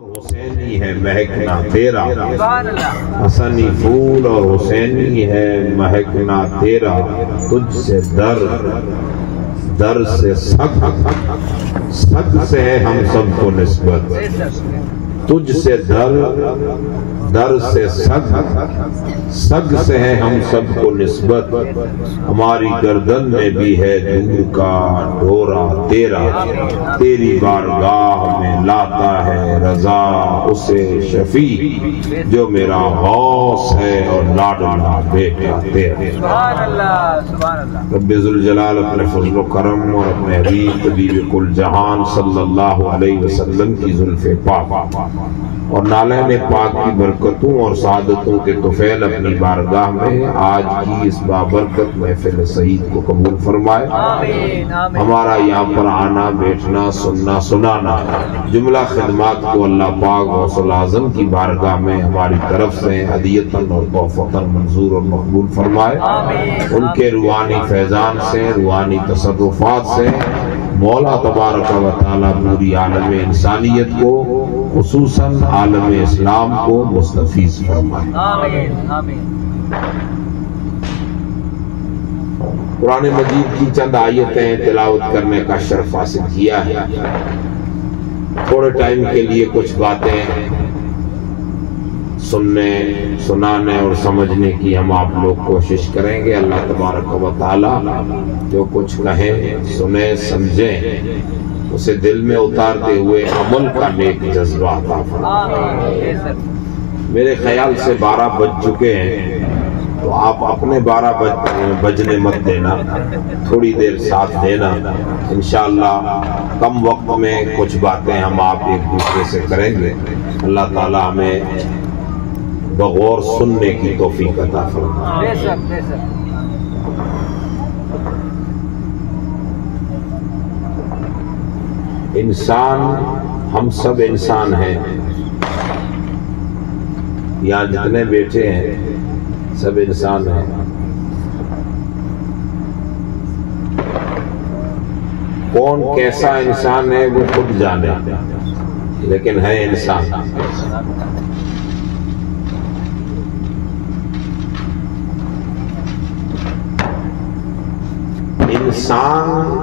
حسینی ہے مہکنا تیرا، حسنی پھول اور حسینی ہے مہکنا تیرا، تجھ سے در سے سگ سے ہے ہم سب کو نسبت، تجھ سے در سے سگ سے ہے ہم سب کو نسبت، ہماری گردن میں بھی ہے دور کا ڈورا تیرا، تیری بارگاہ میں لاتا ہے رضا اسے شفیع جو میرا غوث ہے اور لاڈلا بیٹا تیرا۔ رب ذوالجلال اپنے فضل و کرم اور اپنے حبیب طبیب کل جہان صلی اللہ علیہ وسلم کی زلف پاک اور نالین پاک کی برکتوں اور سعادتوں کے طفیل اپنی بارگاہ میں آج کی اس بابرکت محفل سعید کو قبول فرمائے۔ ہمارا یہاں پر آنا بیٹھنا سننا سنانا جملہ خدمات کو اللہ پاک غوث العظم کی بارگاہ میں ہماری طرف سے ہدیتاً اور توفیقاً منظور اور مقبول فرمائے۔ ان کے روحانی فیضان سے روحانی تصرفات سے مولا تبارک و تعالی پوری عالم انسانیت کو خصوصاً عالم اسلام کو مستفیض فرمائے۔ قرآن مجید کی چند آیتیں تلاوت کرنے کا شرف حاصل کیا ہے۔ تھوڑے ٹائم کے لیے کچھ باتیں سننے سنانے اور سمجھنے کی ہم آپ لوگ کوشش کریں گے۔ اللہ تبارک و تعالی جو کچھ کہیں سنیں سمجھیں اسے دل میں اتارتے ہوئے عمل کا نیک جذبہ عطا فرمائے۔ میرے خیال سے 12 بج چکے ہیں تو آپ اپنے 12 بجنے مت دینا، تھوڑی دیر ساتھ دینا۔ انشاءاللہ کم وقت میں کچھ باتیں ہم آپ ایک دوسرے سے کریں گے۔ اللہ تعالی ہمیں بغور سننے کی توفیق عطا فرمائے۔ انسان ہم سب انسان ہیں، یہاں جتنے بیٹھے ہیں سب انسان ہیں۔ کون کیسا انسان ہے وہ خود جانے، لیکن ہے انسان۔ انسان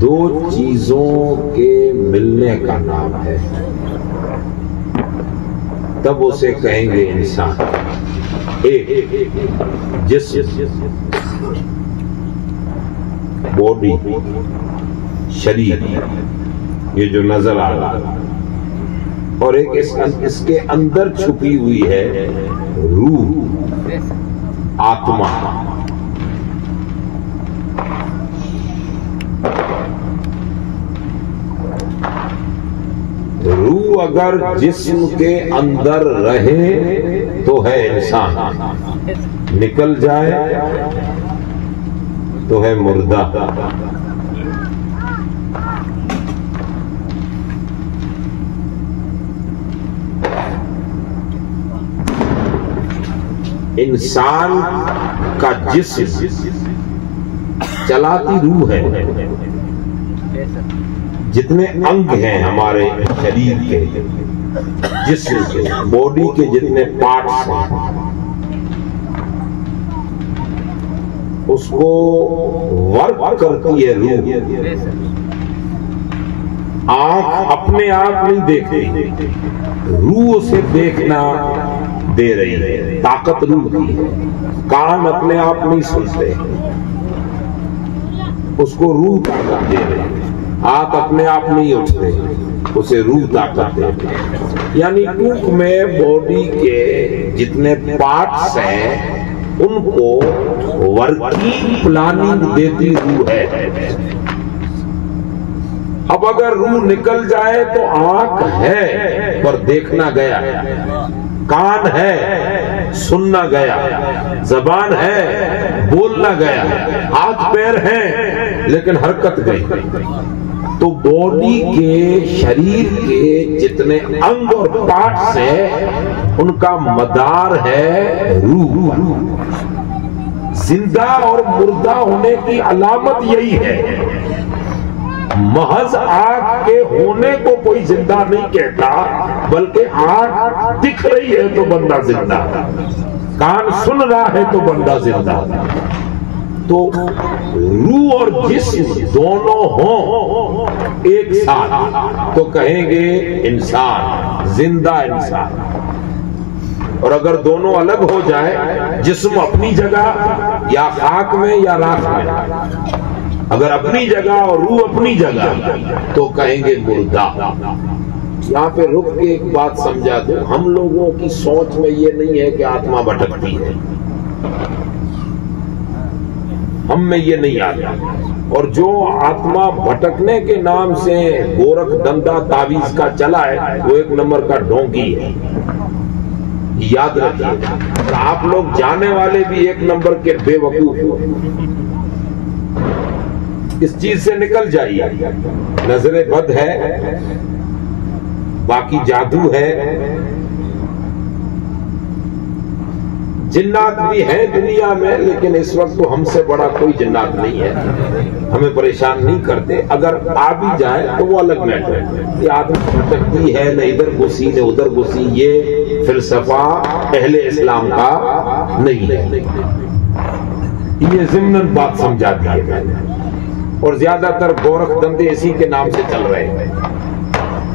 دو چیزوں کے ملنے کا نام ہے، تب اسے کہیں گے انسان۔ ایک جسم باڈی شریر یہ جو نظر آ رہا ہے، اور ایک اس کے اندر چھپی ہوئی ہے روح آتما۔ روح اگر جسم کے اندر رہے تو ہے انسان، نکل جائے تو ہے مردہ۔ انسان کا جسم چلاتی روح ہے۔ جتنے انگ ہیں ہمارے شریر کے، جسم کے، باڈی کے جتنے پارٹس ہیں اس کو ورک کرتی ہے روح۔ آنکھ اپنے آپ نہیں دیکھتی، روح اسے دیکھنا دے رہی ہے، طاقت روح کی ہے۔ کان اپنے آپ نہیں سنتے، اس کو روح طاقت دے رہی ہے۔ ہاتھ اپنے آپ نہیں اٹھتے، اسے روح طاقت دے رہی ہے۔ یعنی ٹوک میں باڈی کے جتنے پارٹس ہیں ان کو ورکنگ پلاننگ دیتی روح ہے۔ اب اگر روح نکل جائے تو آنکھ ہے پر دیکھنا گیا، کان ہے سننا گیا، زبان ہے بولنا گیا، ہاتھ پیر ہیں لیکن حرکت گئی۔ تو باڈی کے شریر کے جتنے انگ اور پارٹس ہیں ان کا مدار ہے روح۔ زندہ اور مردہ ہونے کی علامت یہی ہے۔ محض آنکھ کے ہونے کو کوئی زندہ نہیں کہتا، بلکہ آنکھ دکھ رہی ہے تو بندہ زندہ، کان سن رہا ہے تو بندہ زندہ۔ تو روح اور جسم دونوں ہوں ایک ساتھ تو کہیں گے انسان، زندہ انسان۔ اور اگر دونوں الگ ہو جائے، جسم اپنی جگہ یا خاک میں یا راکھ میں، اگر اپنی جگہ اور روح اپنی جگہ تو کہیں گے مردہ۔ یہاں پہ رک کے ایک بات سمجھا دوں، ہم لوگوں کی سوچ میں یہ نہیں ہے کہ آتما بھٹکتی ہے، ہم میں یہ نہیں آتا۔ اور جو آتما بھٹکنے کے نام سے گورکھ دندا تعویذ کا چلا ہے، وہ ایک نمبر کا ڈھونگی ہے، یاد رکھیے۔ آپ لوگ جانے والے بھی ایک نمبر کے بے وقوف ہو، اس چیز سے نکل جائیے۔ نظر بد ہے، باقی جادو ہے، جنات بھی ہیں دنیا میں، لیکن اس وقت تو ہم سے بڑا کوئی جنات نہیں ہے، ہمیں پریشان نہیں کرتے۔ اگر آ بھی جائیں تو وہ الگ میٹر ہے۔ یہ آدمی بھٹکتی ہے، نہ ادھر گھسی نہ ادھر گھسی، یہ فلسفہ اہل اسلام کا نہیں ہے۔ یہ ضمناً بات سمجھا دی ہے میں نے، اور زیادہ تر گورکھ دندے اسی کے نام سے چل رہے ہیں۔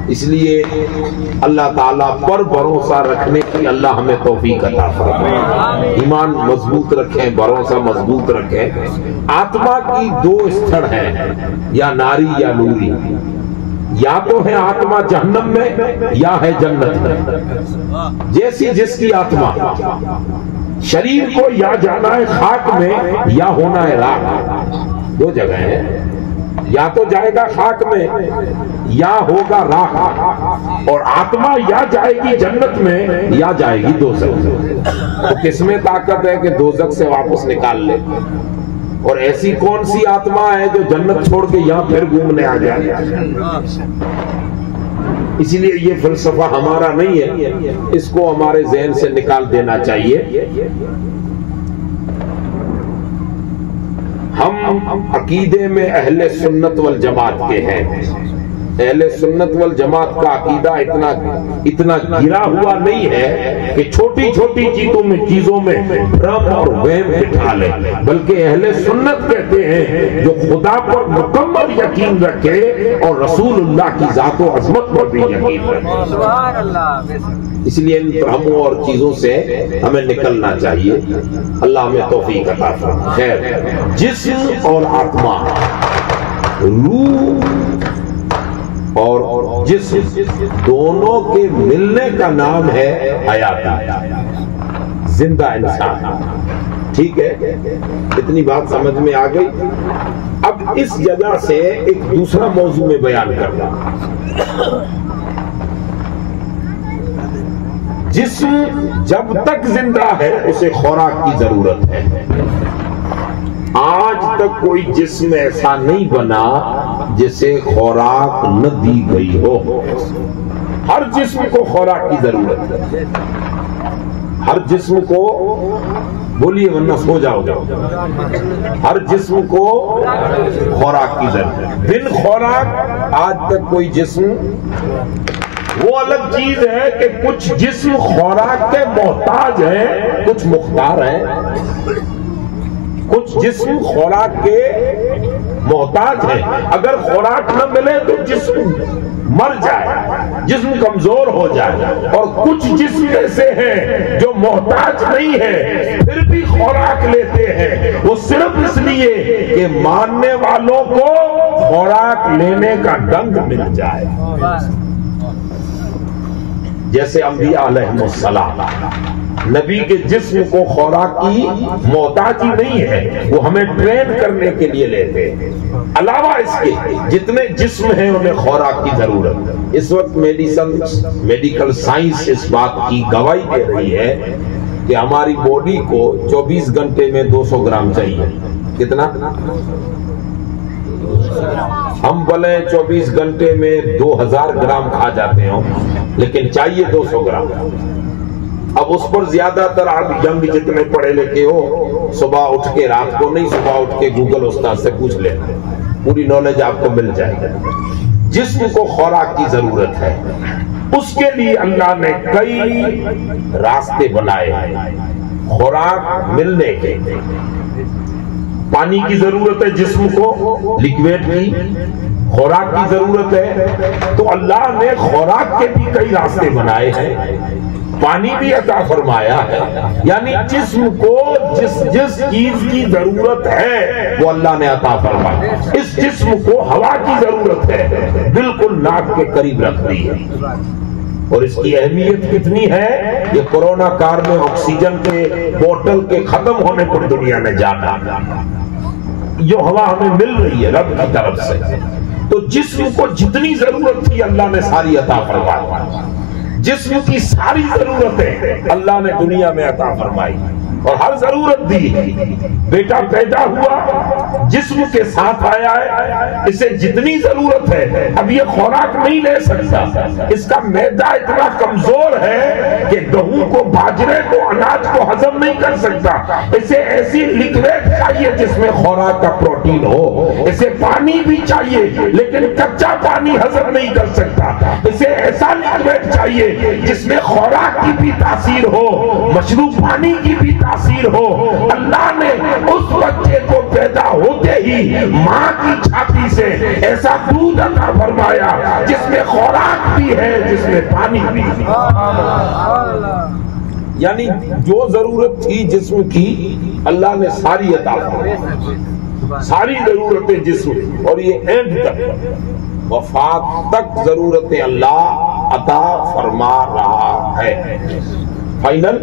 اس لیے اللہ تعالیٰ پر بھروسہ رکھنے کی اللہ ہمیں توفیق عطا فرمائے۔ ایمان مضبوط رکھیں، بھروسہ مضبوط رکھیں۔ آتما کی دو استھڑ ہیں، یا ناری یا نوری، یا تو ہے آتما جہنم میں یا ہے جنت میں۔ جیسی جس کی آتما، شریر کو یا جانا ہے خاک میں یا ہونا ہے راکھ، دو جگہ ہیں، یا تو جائے گا خاک میں یا ہوگا راکھ، اور آتما یا جائے گی جنت میں یا جائے گی دوزخ میں۔ تو کس میں طاقت ہے کہ دوزخ سے واپس نکال لے؟ اور ایسی کون سی آتما ہے جو جنت چھوڑ کے یہاں پھر گھومنے آ جائے؟ اسی لیے یہ فلسفہ ہمارا نہیں ہے، اس کو ہمارے ذہن سے نکال دینا چاہیے۔ ہم عقیدے میں اہل سنت والجماعت کے ہیں۔ اہل سنت والجماعت کا عقیدہ اتنا گرا ہوا نہیں ہے کہ چھوٹی چھوٹی چیزوں میں بھرم اور وہم بٹھا لے، بلکہ اہل سنت کہتے ہیں جو خدا پر مکمل یقین رکھے اور رسول اللہ کی ذات و عظمت پر بھی یقین رکھے۔ سبحان اللہ۔ اس لیے ان بھرموں اور چیزوں سے ہمیں نکلنا چاہیے۔ اللہ ہمیں توفیق عطا فرمائے۔ خیر، جسم اور آتما، روح اور جسم دونوں کے ملنے کا نام ہے حیات، زندہ انسان۔ ٹھیک ہے، اتنی بات سمجھ میں آ گئی۔ اب اس جگہ سے ایک دوسرا موضوع میں بیان کرنا۔ جسم جب تک زندہ ہے اسے خوراک کی ضرورت ہے۔ آج تک کوئی جسم ایسا نہیں بنا جسے خوراک نہ دی گئی ہو۔ ہر جسم کو خوراک کی ضرورت ہے، ہر جسم کو، بولیے ورنہ سو جاؤ گے، ہر جسم کو خوراک کی ضرورت ہے۔ بن خوراک آج تک کوئی جسم، وہ الگ چیز ہے کہ کچھ جسم خوراک کے محتاج ہیں، کچھ مختار ہیں۔ کچھ جسم خوراک کے محتاج ہیں، اگر خوراک نہ ملے تو جسم مر جائے، جسم کمزور ہو جائے۔ اور کچھ جسم ایسے ہیں جو محتاج نہیں ہیں پھر بھی خوراک لیتے ہیں، وہ صرف اس لیے کہ ماننے والوں کو خوراک لینے کا ڈنگ مل جائے۔ جیسے انبیاء علیہ السلام، نبی کے جسم کو خوراک کی محتاجی نہیں ہے، وہ ہمیں ٹرین کرنے کے لیے لیتے ہیں۔ علاوہ اس کے جتنے جسم ہیں انہیں خوراک کی ضرورت ہے۔ اس وقت میڈیکل سائنس اس بات کی گواہی دے رہی ہے کہ ہماری باڈی کو 24 گھنٹے میں 200 گرام چاہیے۔ کتنا؟ ہم بلے 24 گھنٹے میں 2000 گرام کھا جاتے ہوں، لیکن چاہیے 200 گرام۔ اب اس پر زیادہ تر آپ ینگ جتنے پڑھے لکھے ہو، صبح اٹھ کے، رات کو نہیں، صبح اٹھ کے گوگل استاد سے پوچھ لیتے پوری نالج آپ کو مل جائے. جسم کو خوراک کی ضرورت ہے، اس کے لیے اللہ نے کئی راستے بنائے ہیں خوراک ملنے کے. پانی کی ضرورت ہے جسم کو، لیکویڈ کی خوراک کی ضرورت ہے، تو اللہ نے خوراک کے بھی کئی راستے بنائے ہیں. پانی بھی عطا فرمایا ہے، یعنی جسم کو جس چیز کی ضرورت ہے وہ اللہ نے عطا فرمایا. اس جسم کو ہوا کی ضرورت ہے، بالکل ناک کے قریب رکھ دی ہے. اور اس کی اہمیت کتنی ہے، یہ کورونا کال میں آکسیجن کے بوتل کے ختم ہونے پر دنیا نے جانا. جو ہوا ہمیں مل رہی ہے رب کی طرف سے، تو جسم کو جتنی ضرورت تھی اللہ نے ساری عطا فرمائی. جسم کی ساری ضرورتیں اللہ نے دنیا میں عطا فرمائی اور ہر ضرورت دی. بیٹا پیدا ہوا جسم کے ساتھ آیا ہے، اسے جتنی ضرورت ہے اب یہ خوراک نہیں لے سکتا. اس کا معدہ اتنا کمزور ہے کہ گہوں کو، باجرے کو، اناج کو ہضم نہیں کر سکتا. اسے ایسی لیکویڈ چاہیے جس میں خوراک کا پروٹین ہو. اسے پانی بھی چاہیے لیکن کچا پانی ہضم نہیں کر سکتا. اسے ایسا لیکویڈ چاہیے جس میں خوراک کی بھی تاثیر ہو، مشروب پانی کی بھی تاثیر ہو. اللہ نے اس بچے کو پیدا ہوتے ہی ماں کی چھاتی سے ایسا دودھ عطا فرمایا جس میں خوراک بھی ہے، جس میں پانی بھی ہے. یعنی جو ضرورت تھی جسم کی اللہ نے ساری عطا فرمائی. ساری ضرورتیں جسم، اور یہ اینڈ تک وفات تک ضرورتیں اللہ عطا فرما رہا ہے. فائنل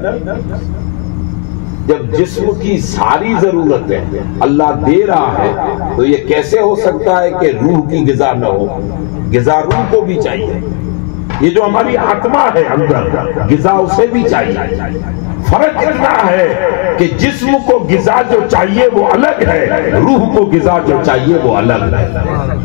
جب جسم کی ساری ضرورتیں اللہ دے رہا ہے تو یہ کیسے ہو سکتا ہے کہ روح کی غذا نہ ہو؟ غذا روح کو بھی چاہیے. یہ جو ہماری آتما ہے اندر، غذا اسے بھی چاہیے. فرق اتنا ہے کہ جسم کو غذا جو چاہیے وہ الگ ہے، روح کو غذا جو چاہیے وہ الگ ہے.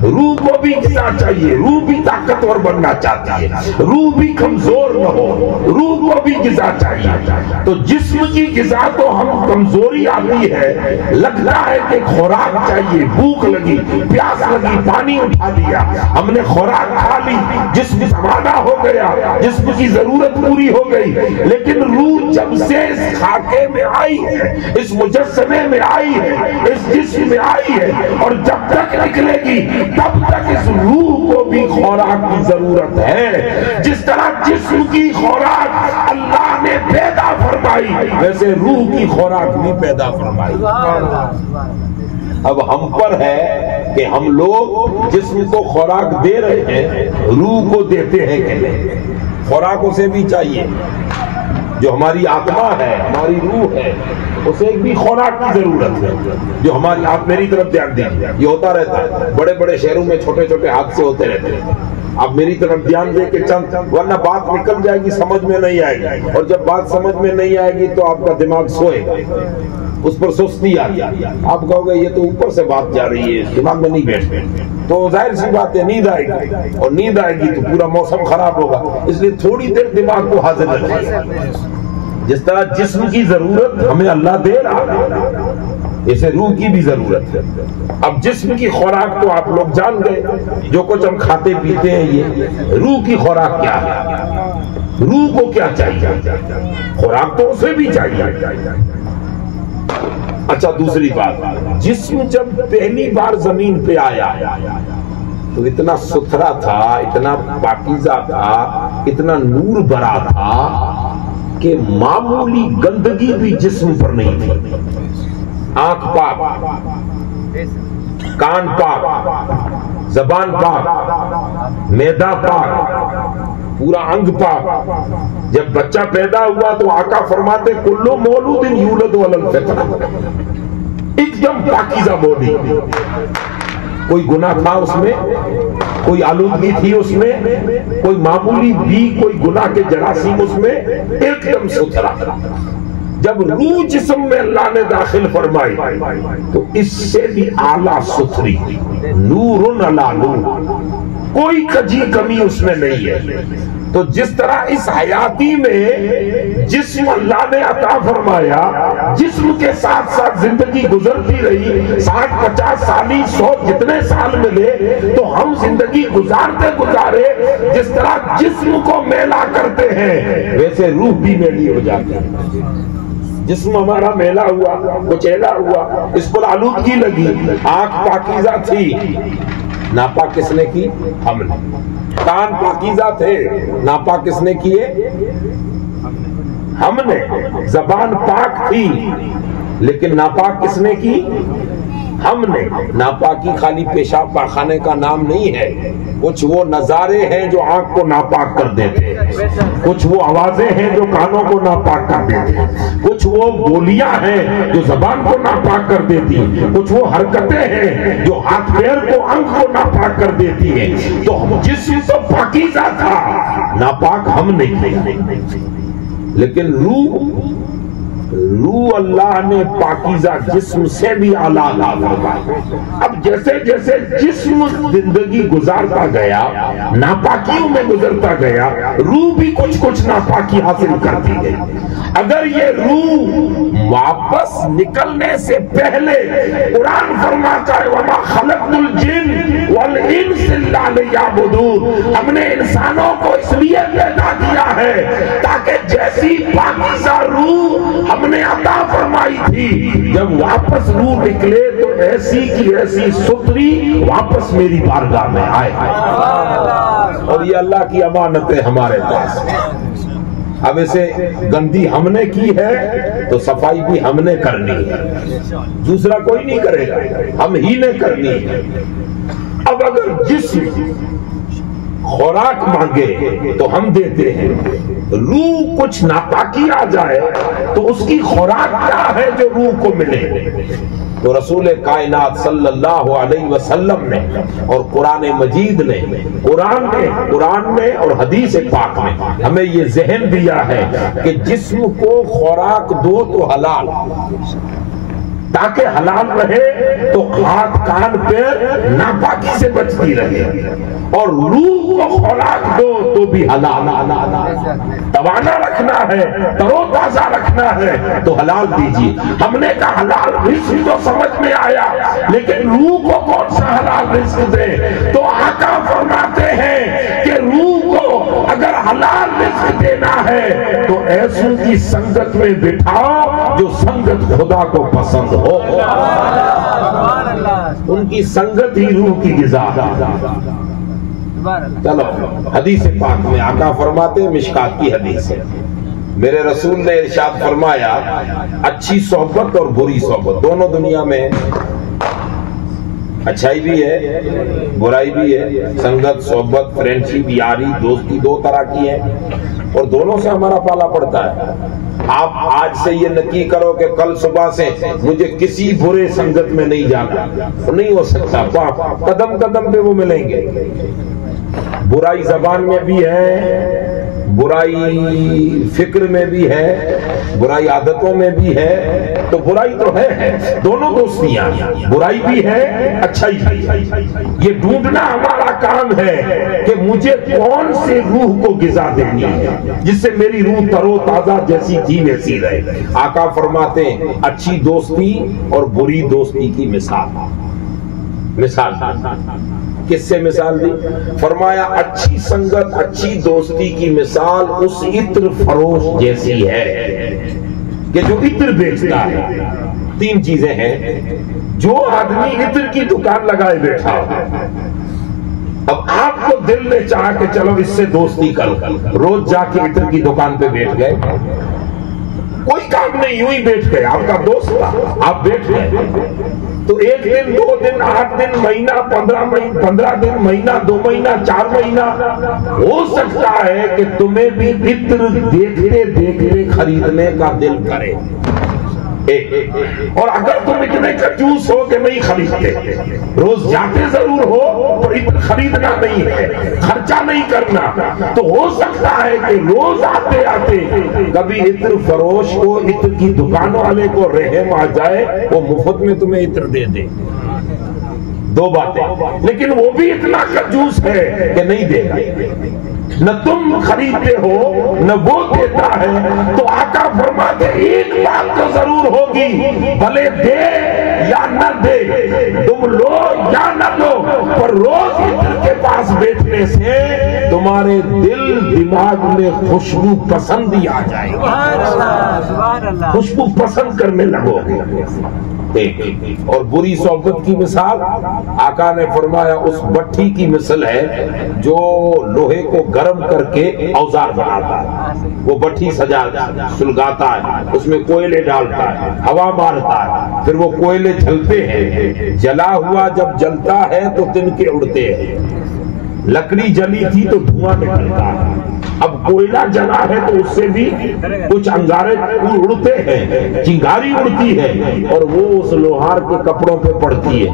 روح کو بھی غذا چاہیے، روح بھی طاقتور بننا چاہتی ہے، روح بھی کمزور نہ ہو، روح کو بھی غذا چاہیے. تو جسم کی غذا تو ہم کمزوری آتی ہے، لگتا ہے کہ خوراک چاہیے، بھوک لگی، پیاس لگی، پانی اٹھا لیا، ہم نے خوراک کھا لی، جسم سمانا ہو گیا، جسم کی ضرورت پوری ہو گئی. لیکن روح جب سے اس خاکے میں آئی ہے، اس مجسمے میں آئی ہے، اس جسم میں آئی ہے، اور جب تک نکلے گی تب تک اس روح کو بھی خوراک کی ضرورت ہے. جس طرح جسم کی خوراک اللہ نے پیدا فرمائی، ویسے روح کی خوراک بھی پیدا فرمائی. اب ہم پر ہے کہ ہم لوگ جسم کو خوراک دے رہے ہیں، روح کو دیتے ہیں کہ نہیں. خوراک اسے بھی چاہیے، جو ہماری آتما ہے، ہماری روح ہے، اسے بھی خوراک کی ضرورت ہے. جو ہماری، آپ میری طرف دھیان دیجیے، یہ ہوتا رہتا ہے بڑے بڑے شہروں میں، چھوٹے چھوٹے حادثے ہوتے رہتے ہیں. آپ میری طرف دھیان دے کے چند، ورنہ بات نکل جائے گی، سمجھ میں نہیں آئے گی، اور جب بات سمجھ میں نہیں آئے گی تو آپ کا دماغ سوئے گا، اس پر سستی آ جائے. آپ کہو گے یہ تو اوپر سے بات جا رہی ہے، دماغ میں نہیں بیٹھتے، تو ظاہر سی بات ہے نیند آئے گی، اور نیند آئے گی تو پورا موسم خراب ہوگا. اس لیے تھوڑی دیر دماغ کو حاضر رکھیں. جس طرح جسم کی ضرورت ہمیں اللہ دے رہا ہے، اسے روح کی بھی ضرورت ہے. اب جسم کی خوراک تو آپ لوگ جان گئے، جو کچھ ہم کھاتے پیتے ہیں. یہ روح کی خوراک کیا ہے؟ روح کو کیا چاہیے؟ خوراک تو اسے بھی چاہیے. اچھا، دوسری بات، جسم جب پہلی بار زمین پہ آیا تو اتنا ستھرا تھا، اتنا پاکیزہ تھا، اتنا نور بھرا تھا کہ معمولی گندگی بھی جسم پر نہیں تھی. آنکھ پاک، کان پاک، زبان پاک، معدہ پاک، پورا انگ پاک. جب بچہ پیدا ہوا تو آقا فرماتے کلو مولود یولد علی الفطرہ، ایک دم پاکیزہ باڈی. کوئی گناہ تھا اس میں، کوئی آلودگی تھی اس میں، کوئی معمولی بھی کوئی گناہ کے جراثیم اس میں، ایک دم ستھرا. جب روح جسم میں اللہ نے داخل فرمائی تو اس سے بھی اعلیٰ ستھری، نور علی نور، کوئی کجی کمی اس میں نہیں ہے. تو جس طرح اس حیاتی میں جسم اللہ نے عطا فرمایا، جسم کے ساتھ ساتھ زندگی گزرتی رہی، 60 50 سالی 100 جتنے سال ملے تو ہم زندگی گزارتے گزارے جس طرح جسم کو میلا کرتے ہیں ویسے روح بھی میلی ہو جاتی ہے۔ جسم ہمارا میلا ہوا، کچیلا ہوا، اس پر آلودگی لگی، آنکھ پاکیزہ تھی، ناپاک کس نے کی؟ ہم نے۔ کان پاکیزہ تھے، ناپاک کس نے کیے؟ ہم نے۔ زبان پاک تھی لیکن ناپاک کس نے کی؟ ہم نے۔ ناپاکی خالی پیشاب پاخانے کا نام نہیں ہے، کچھ وہ نظارے ہیں جو آنکھ کو ناپاک کر دیتے ہیں، کچھ وہ آوازیں ہیں جو کانوں کو ناپاک کر دیتی ہیں، کچھ وہ بولیاں ہیں جو زبان کو ناپاک کر دیتی ہیں، کچھ وہ حرکتیں ہیں جو ہاتھ پیر کو انگ کو ناپاک کر دیتی ہیں۔ تو جسم تو پاکیزہ تھا، ناپاک ہم نہیں تھے، لیکن روح اللہ نے پاکیزہ جسم سے بھی اعلیٰ فرمائی۔ اب جیسے جیسے جسم زندگی گزارتا گیا، ناپاکیوں میں گزرتا گیا، روح بھی کچھ کچھ ناپاکی حاصل کرتی گئی۔ اگر یہ روح واپس نکلنے سے پہلے، قرآن فرماتا ہے وَمَا خَلَقْتُ الْجِنَّ وَالْإِنسَ إِلَّا لِيَعْبُدُونَ، ہم نے انسانوں کو اس لیے پیدا کیا ہے تاکہ جیسی پاکیزہ روح ہم نے عطا فرمائی تھی، جب واپس روح نکلے تو ایسی کی ایسی ستری واپس میری بارگاہ میں آئے۔ اور یہ اللہ کی امانت ہے ہمارے پاس۔ اب اسے گندی ہم نے کی ہے تو صفائی بھی ہم نے کرنی ہے، دوسرا کوئی نہیں کرے گا، ہم ہی نے کرنی ہے۔ اب اگر جسم خوراک مانگے تو ہم دیتے ہیں، روح کچھ ناپاکی آ جائے تو اس کی خوراک کیا ہے جو روح کو ملے؟ تو رسول کائنات صلی اللہ علیہ وسلم نے اور قرآن مجید نے، قرآن نے اور حدیث پاک نے ہمیں یہ ذہن دیا ہے کہ جسم کو خوراک دو تو حلال، تاکہ حلال رہے تو ہاتھ کان پیر ناپاکی سے بچتی رہے، اور روح کو خوراک دو تو بھی حلال۔ توانا رکھنا ہے، ترو تازہ رکھنا ہے تو حلال دیجیے۔ ہم نے کہا حلال رزق تو سمجھ میں آیا، لیکن روح کو کون سا حلال رزق دے؟ تو آقا فرماتے ہیں کہ روح کو اگر حلال رزق دینا ہے تو ایسوں کی سنگت میں بٹھاؤ جو سنگت خدا کو پسند ہو، ان کی سنگت ہی روح کی غذا۔ چلو حدیث پاک میں آقا فرماتے ہیں، مشکات کی حدیث ہے، میرے رسول نے ارشاد فرمایا اچھی صحبت اور بری صحبت دونوں دنیا میں اچھائی بھی ہے برائی بھی ہے، سنگت صحبت فرینڈشپ یاری دوستی دو طرح کی ہے اور دونوں سے ہمارا پالا پڑتا ہے۔ آپ آج سے یہ نکی کرو کہ کل صبح سے مجھے کسی برے سنگت میں نہیں جانا، نہیں ہو سکتا، قدم قدم پہ وہ ملیں گے۔ برائی زبان میں بھی ہے، برائی فکر میں بھی ہے، برائی عادتوں میں بھی ہے، تو برائی تو ہے، دونوں دوستیاں، برائی بھی ہے اچھائی بھی ہے۔ یہ ڈھونڈنا ہمارا کام ہے کہ مجھے کون سے روح کو غذا دینی ہے جس سے میری روح ترو تازہ جیسی تھی ویسی رہے۔ آقا فرماتے ہیں اچھی دوستی اور بری دوستی کی مثال کس سے مثال دی؟ فرمایا اچھی سنگت اچھی دوستی کی مثال اس عطر فروش جیسی ہے کہ جو عطر بیچتا ہے۔ تین چیزیں ہیں، جو آدمی عطر کی دکان لگائے بیٹھا ہو، اب آپ کو دل نے چاہا کہ چلو اس سے دوستی کرو، روز جا کے عطر کی دکان پہ بیٹھ گئے، کوئی کام نہیں، یوں ہی بیٹھ گئے، آپ کا دوست تھا، آپ بیٹھ گئے، تو ایک دن 2 دن 8 دن مہینہ 15 دن مہینہ 2 مہینہ 4 مہینہ ہو سکتا ہے کہ تمہیں بھی عطر دیکھتے دیکھتے خریدنے کا دل کرے، اور اگر تم اتنے کنجوس ہو کہ نہیں خریدتے، روز جاتے ضرور ہو اور عطر خریدنا نہیں ہے، خرچہ نہیں کرنا، تو ہو سکتا ہے کہ روز آتے آتے کبھی عطر فروش کو عطر کی دکان والے کو رحم آ جائے، وہ مفت میں تمہیں عطر دے دے۔ دو باتیں، لیکن وہ بھی اتنا کنجوس ہے کہ نہیں دے گا، نہ تم خریدتے ہو نہ وہ دیتا ہے، تو آقا فرماتے ایک بات تو ضرور ہوگی، بھلے دے یا نہ دے، تم لو یا نہ لو، پر روز دل کے پاس بیٹھنے سے تمہارے دل دماغ میں خوشبو پسندی آ جائے گی، خوشبو پسند کرنے لگو گے۔ اور بری صحبت کی مثال آقا نے فرمایا اس بٹھی کی مثل ہے جو لوہے کو گرم کر کے اوزار بناتا ہے، وہ بٹھی سلگاتا ہے، اس میں کوئلے ڈالتا ہے، ہوا مارتا ہے، پھر وہ کوئلے جلتے ہیں، جلا ہوا جب جلتا ہے تو تنکے اڑتے ہیں، لکڑی جلی تھی تو دھواں نکلتا ہے، اب کوئلہ جلا ہے تو اس سے بھی کچھ انگارے اڑتے ہیں، چنگاری اڑتی ہے اور وہ اس لوہار کے کپڑوں پہ پڑتی ہے۔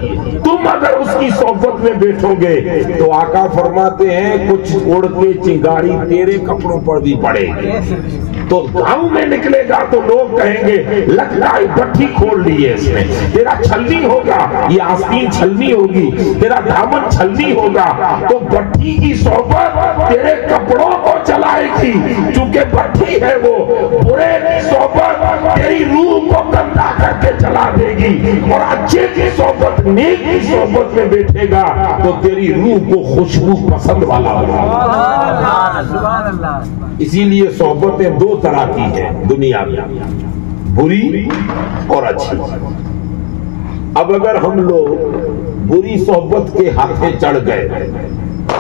تم اگر اس کی صحبت میں بیٹھو گے تو آقا فرماتے ہیں کچھ اڑ کے چنگاری تیرے کپڑوں پر بھی پڑے گی، تو گاؤں میں نکلے گا تو لوگ کہیں گے لگتا ہے بٹھی کھول لی ہے اس نے، تیرا چھلنی ہوگا، یہ آستین چھلنی ہوگی، تیرا دامن چھلنی ہوگا، تو بٹھی کی صحبت تیرے کپڑوں کو چلائے گی، چونکہ بٹھی ہے وہ، برے کی صحبت تیری روح کو گندا کر کے چلا دے گی، اور اچھے کی صحبت نیک کی صحبت میں بیٹھے گا تو تیری روح کو خوشبو پسند والا ہوگا۔ اسی لیے صحبتیں دو طرح کی ہیں دنیا میں، بری اور اچھی۔ اب اگر ہم لوگ بری صحبت کے ہاتھیں چڑھ گئے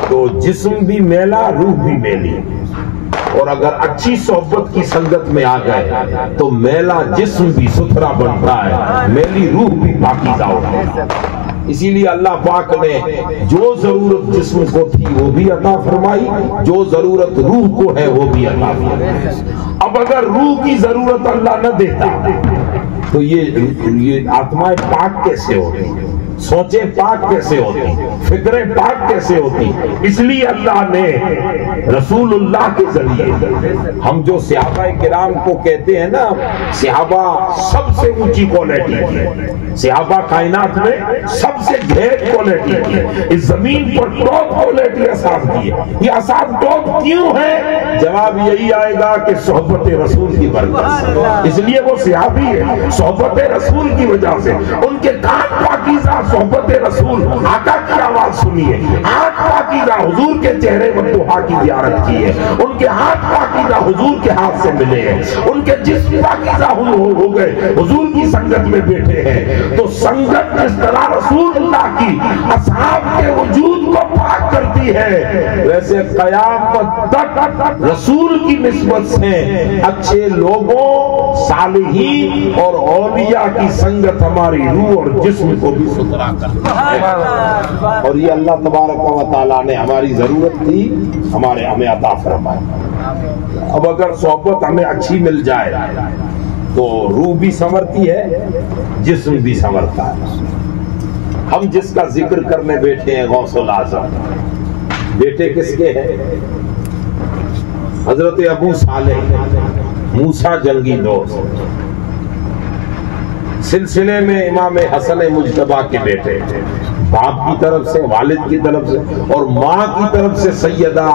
تو جسم بھی میلا روح بھی میلی، اور اگر اچھی صحبت کی سنگت میں آ گئے تو میلا جسم بھی ستھرا بنتا ہے، میلی روح بھی پاکیزہ ہوتا ہے۔ اسی لیے اللہ پاک نے جو ضرورت جسم کو تھی وہ بھی عطا فرمائی، جو ضرورت روح کو ہے وہ بھی عطا فرمائی۔ اب اگر روح کی ضرورت اللہ نہ دیتا تو یہ آتمائیں پاک کیسے ہوتی، سوچیں پاک کیسے ہوتی، فکریں پاک کیسے ہوتی؟ اس لیے اللہ نے رسول اللہ کے ذریعے، ہم جو صحابہ کرام کو کہتے ہیں نا صحابہ سب سے اونچی کوالٹی کی، صحابہ کائنات میں سب سے گریٹ کوالٹی کی، اس زمین پر ٹاپ کوالٹی اصحاب کی ہے، یہ اصحاب ٹاپ کیوں ہے؟ جواب یہی آئے گا کہ صحبت رسول کی برکت سے، اس لیے وہ صحابی ہے صحبت رسول کی وجہ سے، ان کے کان پاکیزہ صحبت رسول، آقا کی آواز سنیے، آنکھ پاکیزہ حضور کے چہرے مطلوحہ کی زیارت کی ہے، ان کے ہاتھ پاکیزہ حضور کے ہاتھ سے ملے ہیں، ان کے جسم پاکیزہ ہو گئے حضور کی سنگت میں بیٹھے ہیں۔ تو سنگت جس طرح رسول اللہ کی اصحاب کے وجود کو پاک کرتی ہے، ویسے قیامت تک رسول کی نسبت سے اچھے لوگوں، صالحین اور اولیاء کی سنگت ہماری روح اور جسم کو بھی ستھرا کرتا ہے، اور یہ اللہ تبارک و تعالیٰ نے ہماری ضرورت تھی ہمیں عطا فرمایا۔ اب اگر صحبت ہمیں اچھی مل جائے تو روح بھی سنورتی ہے، جسم بھی سنورتا ہے۔ ہم جس کا ذکر کرنے بیٹھے ہیں غوث العظم، بیٹے کس کے ہیں؟ حضرت ابو صالح موسیٰ جنگی دوست، سلسلے میں امام حسن مجتبیٰ کے بیٹے، باپ کی طرف سے، والد کی طرف سے، اور ماں کی طرف سے سیدہ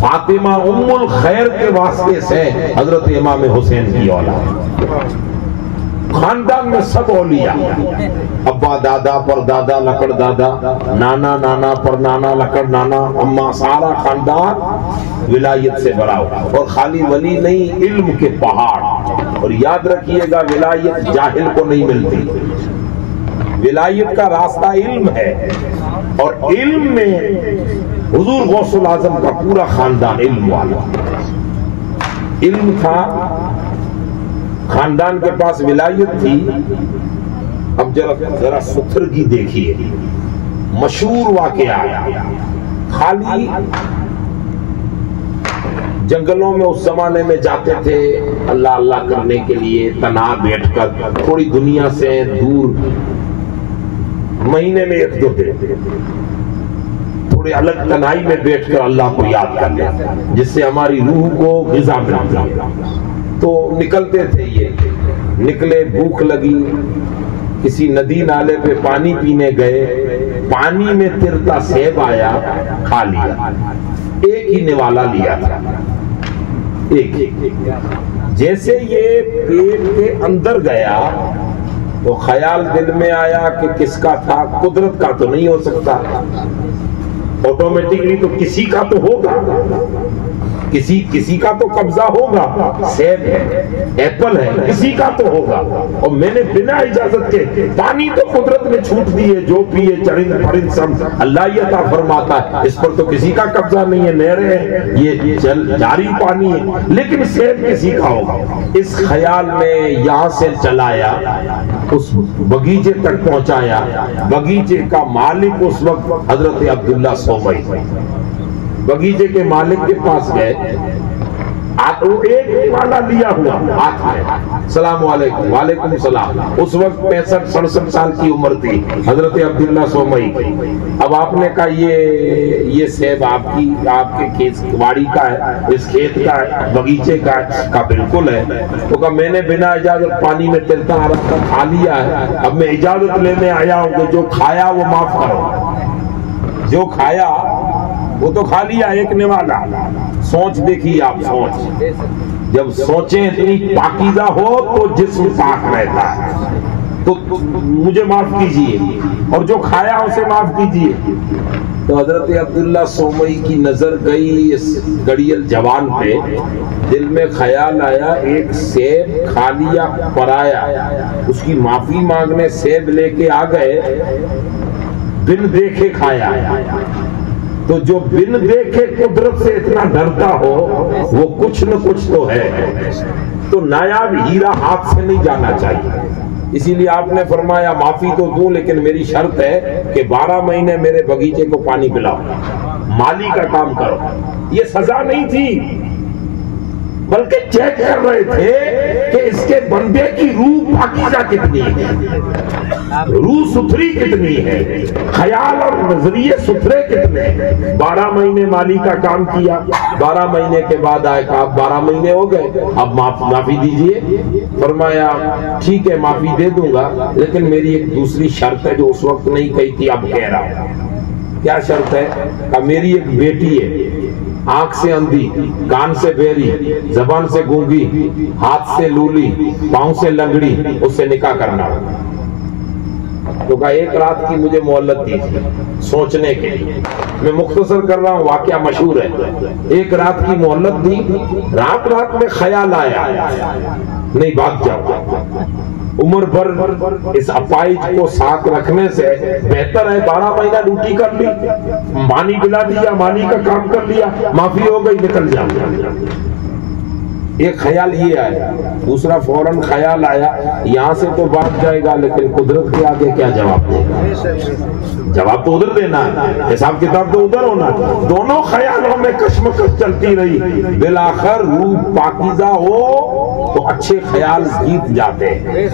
فاطمہ ام الخیر کے واسطے سے حضرت امام حسین کی اولاد۔ خاندان میں سب اولیاء، ابا دادا پر دادا لکڑ دادا، نانا نانا پر نانا لکڑ نانا، اما سارا خاندان ولایت سے بھرا ہوا، اور خالی ولی نہیں، علم کے پہاڑ۔ اور یاد رکھیے گا ولایت جاہل کو نہیں ملتی، ولایت کا راستہ علم ہے، اور علم میں حضور غوث العظم کا پورا خاندان علم والا، علم تھا، خاندان کے پاس ولایت تھی۔ اب ذرا ستھرگی دیکھیے، مشہور واقعہ، خالی جنگلوں میں اس زمانے میں جاتے تھے اللہ اللہ کرنے کے لیے، تنہا بیٹھ کر تھوڑی دنیا سے دور، مہینے میں ایک دو دن تھوڑے الگ تنہائی میں بیٹھ کر اللہ کو یاد کر لیں، جس سے ہماری روح کو غذا ملتی ہے۔ تو نکلتے تھے، یہ نکلے، بھوک لگی، کسی ندی نالے پہ پانی پینے گئے، پانی میں ترتا سیب آیا، کھا لیا، ایک ہی نوالا لیا تھا، ایک ہی۔ جیسے یہ پیٹ کے اندر گیا تو خیال دل میں آیا کہ کس کا تھا، قدرت کا تو نہیں ہو سکتا، آٹومیٹکلی تو کسی کا تو ہوگا، کسی کا تو قبضہ ہوگا، سیب ہے، ایپل ہے، کسی کا تو ہوگا، اور میں نے بنا اجازت کے، پانی تو قدرت نے چھوٹ دیے، جو پیے چرند پرند سب اللہ ہی عطا فرماتا ہے، اس پر تو کسی کا قبضہ نہیں ہے، نہریں ہیں، یہ جاری پانی ہے، لیکن سیب کسی کا ہوگا۔ اس خیال میں یہاں سے چلایا، اس بغیچے تک پہنچایا، بغیچے کا مالک اس وقت حضرت عبداللہ سومئی، بغیچے کے مالک کے پاس گئے، ایک والا لیا ہوا ہاتھ میں، السلام علیکم، وعلیکم السلام۔ اس وقت 65-67 سال کی عمر تھی حضرت عبداللہ سومئی کی۔ اب آپ نے کہا یہ سیب آپ کے کھیت واڑی کا ہے، اس کھیت کا ہے، بغیچے کا ہے؟ کہا بالکل ہے۔ تو کہا میں نے بنا اجازت پانی میں تیرتا آ رہا تھا، کھا لیا ہے، اب میں اجازت لینے آیا ہوں کہ جو کھایا وہ معاف کرو، جو کھایا وہ تو کھا لیا ایک نوالا۔ سوچ دیکھیے آپ، سوچ جب سوچیں اتنی پاکیزہ ہو تو جسم پاک رہتا ہے، تو مجھے معاف کیجئے، اور جو کھایا اسے معاف کیجئے۔ تو حضرت عبداللہ سومئی کی نظر گئی اس گڑیل جوان پہ، دل میں خیال آیا ایک سیب کھا لیا پرایا، اس کی معافی مانگنے سیب لے کے آ گئے، بن دیکھے کھایا۔ تو جو بن دیکھے قدرت سے اتنا ڈرتا ہو وہ کچھ نہ کچھ تو ہے، تو نایاب ہیرا ہاتھ سے نہیں جانا چاہیے۔ اسی لیے آپ نے فرمایا معافی تو دوں لیکن میری شرط ہے کہ 12 مہینے میرے بغیچے کو پانی پلاؤ، مالی کا کام کرو۔ یہ سزا نہیں تھی، بلکہ چیک کر رہے تھے کہ اس کے بندے کی روح پاکیزہ کتنی ہے، روح ستھری کتنی ہے، خیال اور نظریے ستھرے کتنے ہیں۔ 12 مہینے مالی کا کام کیا، 12 مہینے کے بعد آئے کہا اب 12 مہینے ہو گئے، اب معافی دیجئے۔ فرمایا ٹھیک ہے معافی دے دوں گا، لیکن میری ایک دوسری شرط ہے جو اس وقت نہیں کہی تھی، اب کہہ رہا ہوں۔ کیا شرط ہے؟ کہ میری ایک بیٹی ہے، آنکھ سے اندھی، کان سے بہری، زبان سے گونگی، ہاتھ سے لولی، پاؤں سے لنگڑی، اس سے نکاح کرنا۔ تو کہا ایک رات کی مجھے مہلت دی تھی سوچنے کے لیے، میں مختصر کر رہا ہوں، واقعہ مشہور ہے۔ ایک رات کی مہلت دی، رات میں خیال آیا نہیں بھاگ جاؤ، عمر بھر اس اپائج کو ساتھ رکھنے سے بہتر ہے 12 مہینہ ڈیوٹی کر لی، مانی پلا دیا، مانی کا کام کر لیا، معافی ہو گئی، نکل جاؤ۔ ایک خیال یہ آیا، دوسرا فوراً خیال آیا یہاں سے تو بھاگ جائے گا لیکن قدرت کے آگے کیا جواب دے گا؟ جواب تو ادھر دینا ہے، حساب کتاب تو ادھر ہونا ہے۔ دونوں خیالوں میں کشمکش چلتی رہی، بالآخر روح پاکیزہ ہو تو اچھے خیال جیت جاتے ہیں۔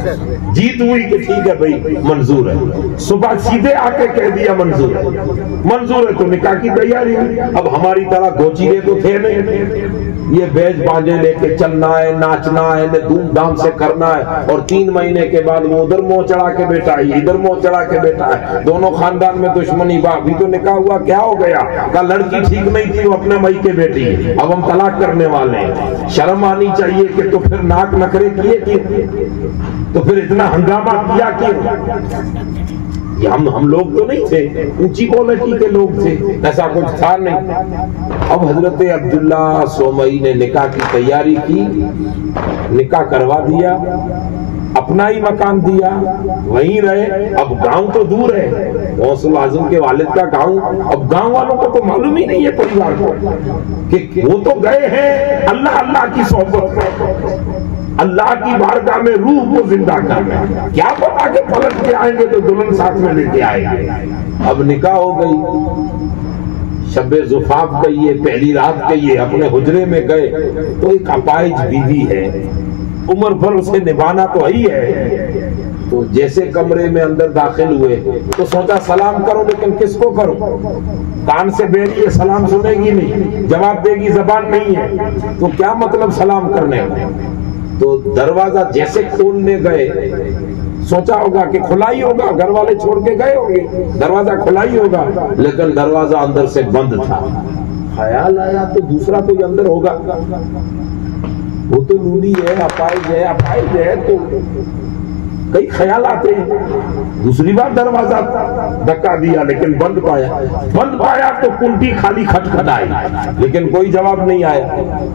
جیت ہوئی کہ ٹھیک ہے بھائی منظور ہے، صبح سیدھے آ کے کہہ دیا منظور ہے، منظور ہے، تو نکاح کی تیاری ہوئی۔ اب ہماری طرح گوچیرے تو تھے نہیں، یہ بیج باجے لے کے چلنا ہے، ناچنا ہے، دھوم دھام سے کرنا ہے، اور 3 مہینے کے بعد وہ ادھر منہ چڑھا کے بیٹھا ہے، ادھر منہ چڑھا کے بیٹھا ہے، دونوں خاندان میں دشمنی۔ ابھی تو نکاح ہوا، کیا ہو گیا؟ کہا لڑکی ٹھیک نہیں تھی، وہ اپنے مائی کے بیٹی، اب ہم طلاق کرنے والے ہیں۔ شرم آنی چاہیے کہ تو پھر ناک نخرے کیے کیوں، تو پھر اتنا ہنگامہ کیا کیوں؟ یہ ہم لوگ تو نہیں تھے، اونچی کوالٹی کے لوگ تھے، ایسا کچھ تھا نہیں۔ اب حضرت عبداللہ سومئی نے نکاح کی تیاری کی، نکاح کروا دیا، اپنا ہی مکان دیا، وہیں رہے۔ اب گاؤں تو دور ہے، غوث اعظم کے والد کا گاؤں، اب گاؤں والوں کو تو معلوم ہی نہیں ہے پریوار کو کہ وہ تو گئے ہیں اللہ کی صحبت میں، اللہ کی بارگاہ میں روح کو زندہ کرنا، کیا پتا کہ پلٹ کے آئیں گے تو دلہن ساتھ میں لے کے آئے گا۔ اب نکاح ہو گئی، شب زفاف کہیے، پہلی رات کہیے، اپنے حجرے میں گئے تو ایک اپائج بیوی ہے، عمر بھر اسے نبھانا تو ہی ہے۔ تو جیسے کمرے میں اندر داخل ہوئے تو سوچا سلام کرو، لیکن کس کو کرو؟ کان سے بہری ہے، سلام سنے گی نہیں، جواب دے گی، زبان نہیں ہے، تو کیا مطلب سلام کرنے کا؟ تو دروازہ جیسے کھولنے گئے، سوچا ہوگا کہ کھلا ہی ہوگا، گھر والے چھوڑ کے گئے ہوں گے، دروازہ کھلا ہی ہوگا، لیکن دروازہ اندر سے بند تھا۔ خیال آیا تو دوسرا کوئی اندر ہوگا، وہ تو نونی ہے، اپائج ہے تو کئی خیال آتے ہیں. دوسری بار دروازہ دھکا دیا لیکن بند پایا تو کنٹی خالی کھٹکھٹائی لیکن کوئی جواب نہیں آیا.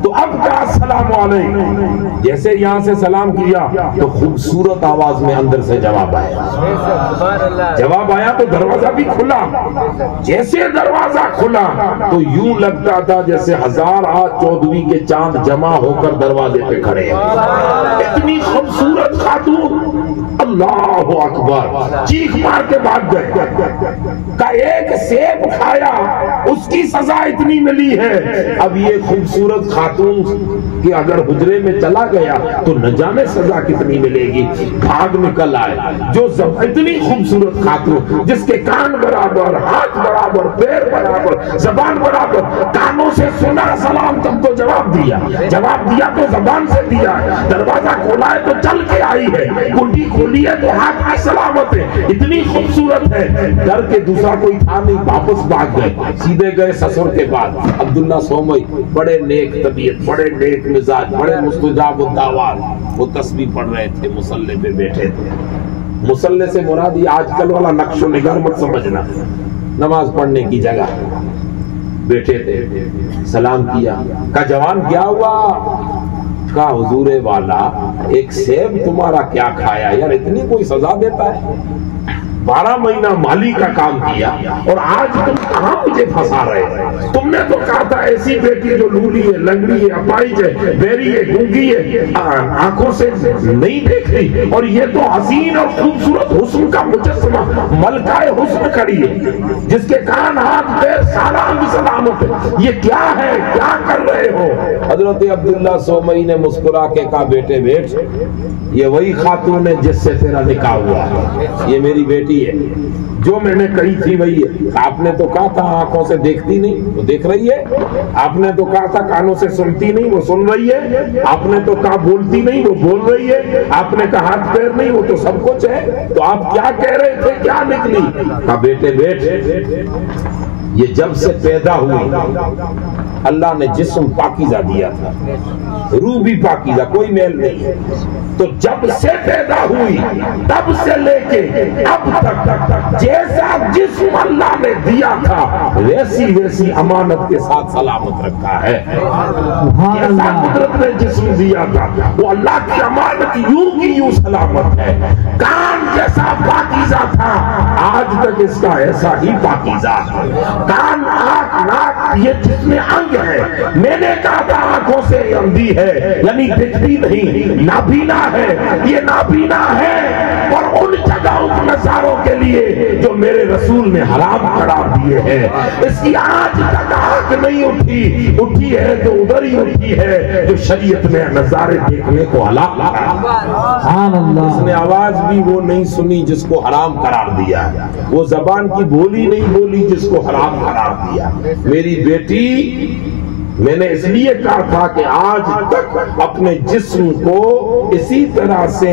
تو اب کہا السلام علیکم. جیسے یہاں سے سلام کیا تو خوبصورت آواز میں اندر سے جواب آیا تو دروازہ بھی کھلا. جیسے دروازہ کھلا تو یوں لگتا تھا جیسے 1014 کے چاند جمع ہو کر دروازے پہ کھڑے ہیں. اتنی خوبصورت خاتون، اللہ اکبر، چیخ مار کے بھاگ گئے. کا ایک سیب کھایا اس کی سزا اتنی ملی ہے. اب یہ خوبصورت خاتون کہ اگر حجرے میں چلا گیا تو نہ جانے سزا کتنی ملے گی. بھاگ نکل آئے. جو اتنی خوبصورت خاتون جس کے کان برابر، ہاتھ برابر، پیر برابر، زبان برابر، کانوں سے سنا سلام تب تو جواب دیا تو زبان سے دیا. دروازہ کھولا ہے تو چل کے آئی ہے، کنڈی کھولی ہے تو ہاتھ کی سلامت ہے. اتنی خوبصورت ہے. ڈر کے دوسرا کوئی تھا نہیں، واپس بھاگ گئے. سیدھے گئے سسر کے بعد. عبداللہ سومئی بڑے نیک طبیعت، بڑے نیک مزاج، بڑے مستجاب الدعوات. وہ تسبیح پڑھ رہے تھے، مصلی پہ بیٹھے تھے. مصلی سے مراد یہ آج کل والا نقش و نگار مت سمجھنا، نماز پڑھنے کی جگہ بیٹھے تھے. سلام کیا. کہا جوان کیا ہوا؟ کہا حضور والا ایک سیب تمہارا کیا کھایا یار، اتنی کوئی سزا دیتا ہے؟ 12 مہینہ مالی کا کام کیا اور آج تم کہاں مجھے پھنسا رہے ہیں؟ تم نے تو کہا تھا ایسی بیٹی جو لولی ہے، لنگڑی ہے، اپائج ہے، بیری ہے، گونگی ہے، آنکھوں سے نہیں دیکھ رہی، اور یہ تو حسین اور خوبصورت حسن کا مجسمہ ملکہ حسن کھڑی ہے جس کے کان، ہاتھ، پیر سارا بھی سلامت ہے. یہ کیا ہے؟ کیا کر رہے ہو؟ حضرت عبداللہ سومئی نے مسکرا کے کہا بیٹے بیٹھ، یہ وہی خاتون ہے جس سے تیرا نکاح ہوا ہے. یہ میری بیٹی ہے، جو میں نے کہی تھی وہی ہے. آپ نے تو کہا تھا آنکھوں سے دیکھتی نہیں، وہ دیکھ رہی ہے. آپ نے تو کہا تھا کانوں سے سنتی نہیں، وہ سن رہی ہے. آپ نے تو کہا بولتی نہیں، وہ بول رہی ہے. آپ نے کہا ہاتھ پیر نہیں، وہ تو سب کچھ ہے. تو آپ کیا کہہ رہے تھے؟ کیا نکلی؟ کہا بیٹے بیٹھ، یہ جب سے پیدا ہوئی اللہ نے جسم پاکیزہ دیا تھا، روح بھی پاکیزہ، کوئی میل نہیں ہے. تو جب سے پیدا ہوئی تب سے لے کے اب تک جیسا جسم اللہ نے دیا تھا ویسی امانت کے ساتھ سلامت رکھا ہے. جیسا قدرت نے جسم دیا تھا وہ اللہ کی امانت یوں کی یوں سلامت ہے. کان جیسا پاکیزہ تھا آج تک اس کا ایسا ہی پاکیزہ ہے. کان، آنکھ، ناک یہ جتنے انگ ہے، میں نے کہا تھا آنکھوں سے اندھی ہے یعنی دکھتی نہیں. نابینا ہے، یہ نابینا ہے اور ان جگہوں نظاروں کے لیے جو میرے رسول نے حرام قرار دیے ہیں. اس کی آج تک آنکھ نہیں اٹھی ہے تو ادھر ہی اٹھی ہے جو شریعت میں نظارے دیکھنے کو حلال ہے. اس نے آواز بھی وہ نہیں سنی جس کو حرام قرار دیا ہے، وہ زبان کی بولی نہیں بولی جس کو حرام قرار دیا. میری بیٹی، میں نے اس لیے کہا تھا کہ آج تک اپنے جسم کو اسی طرح سے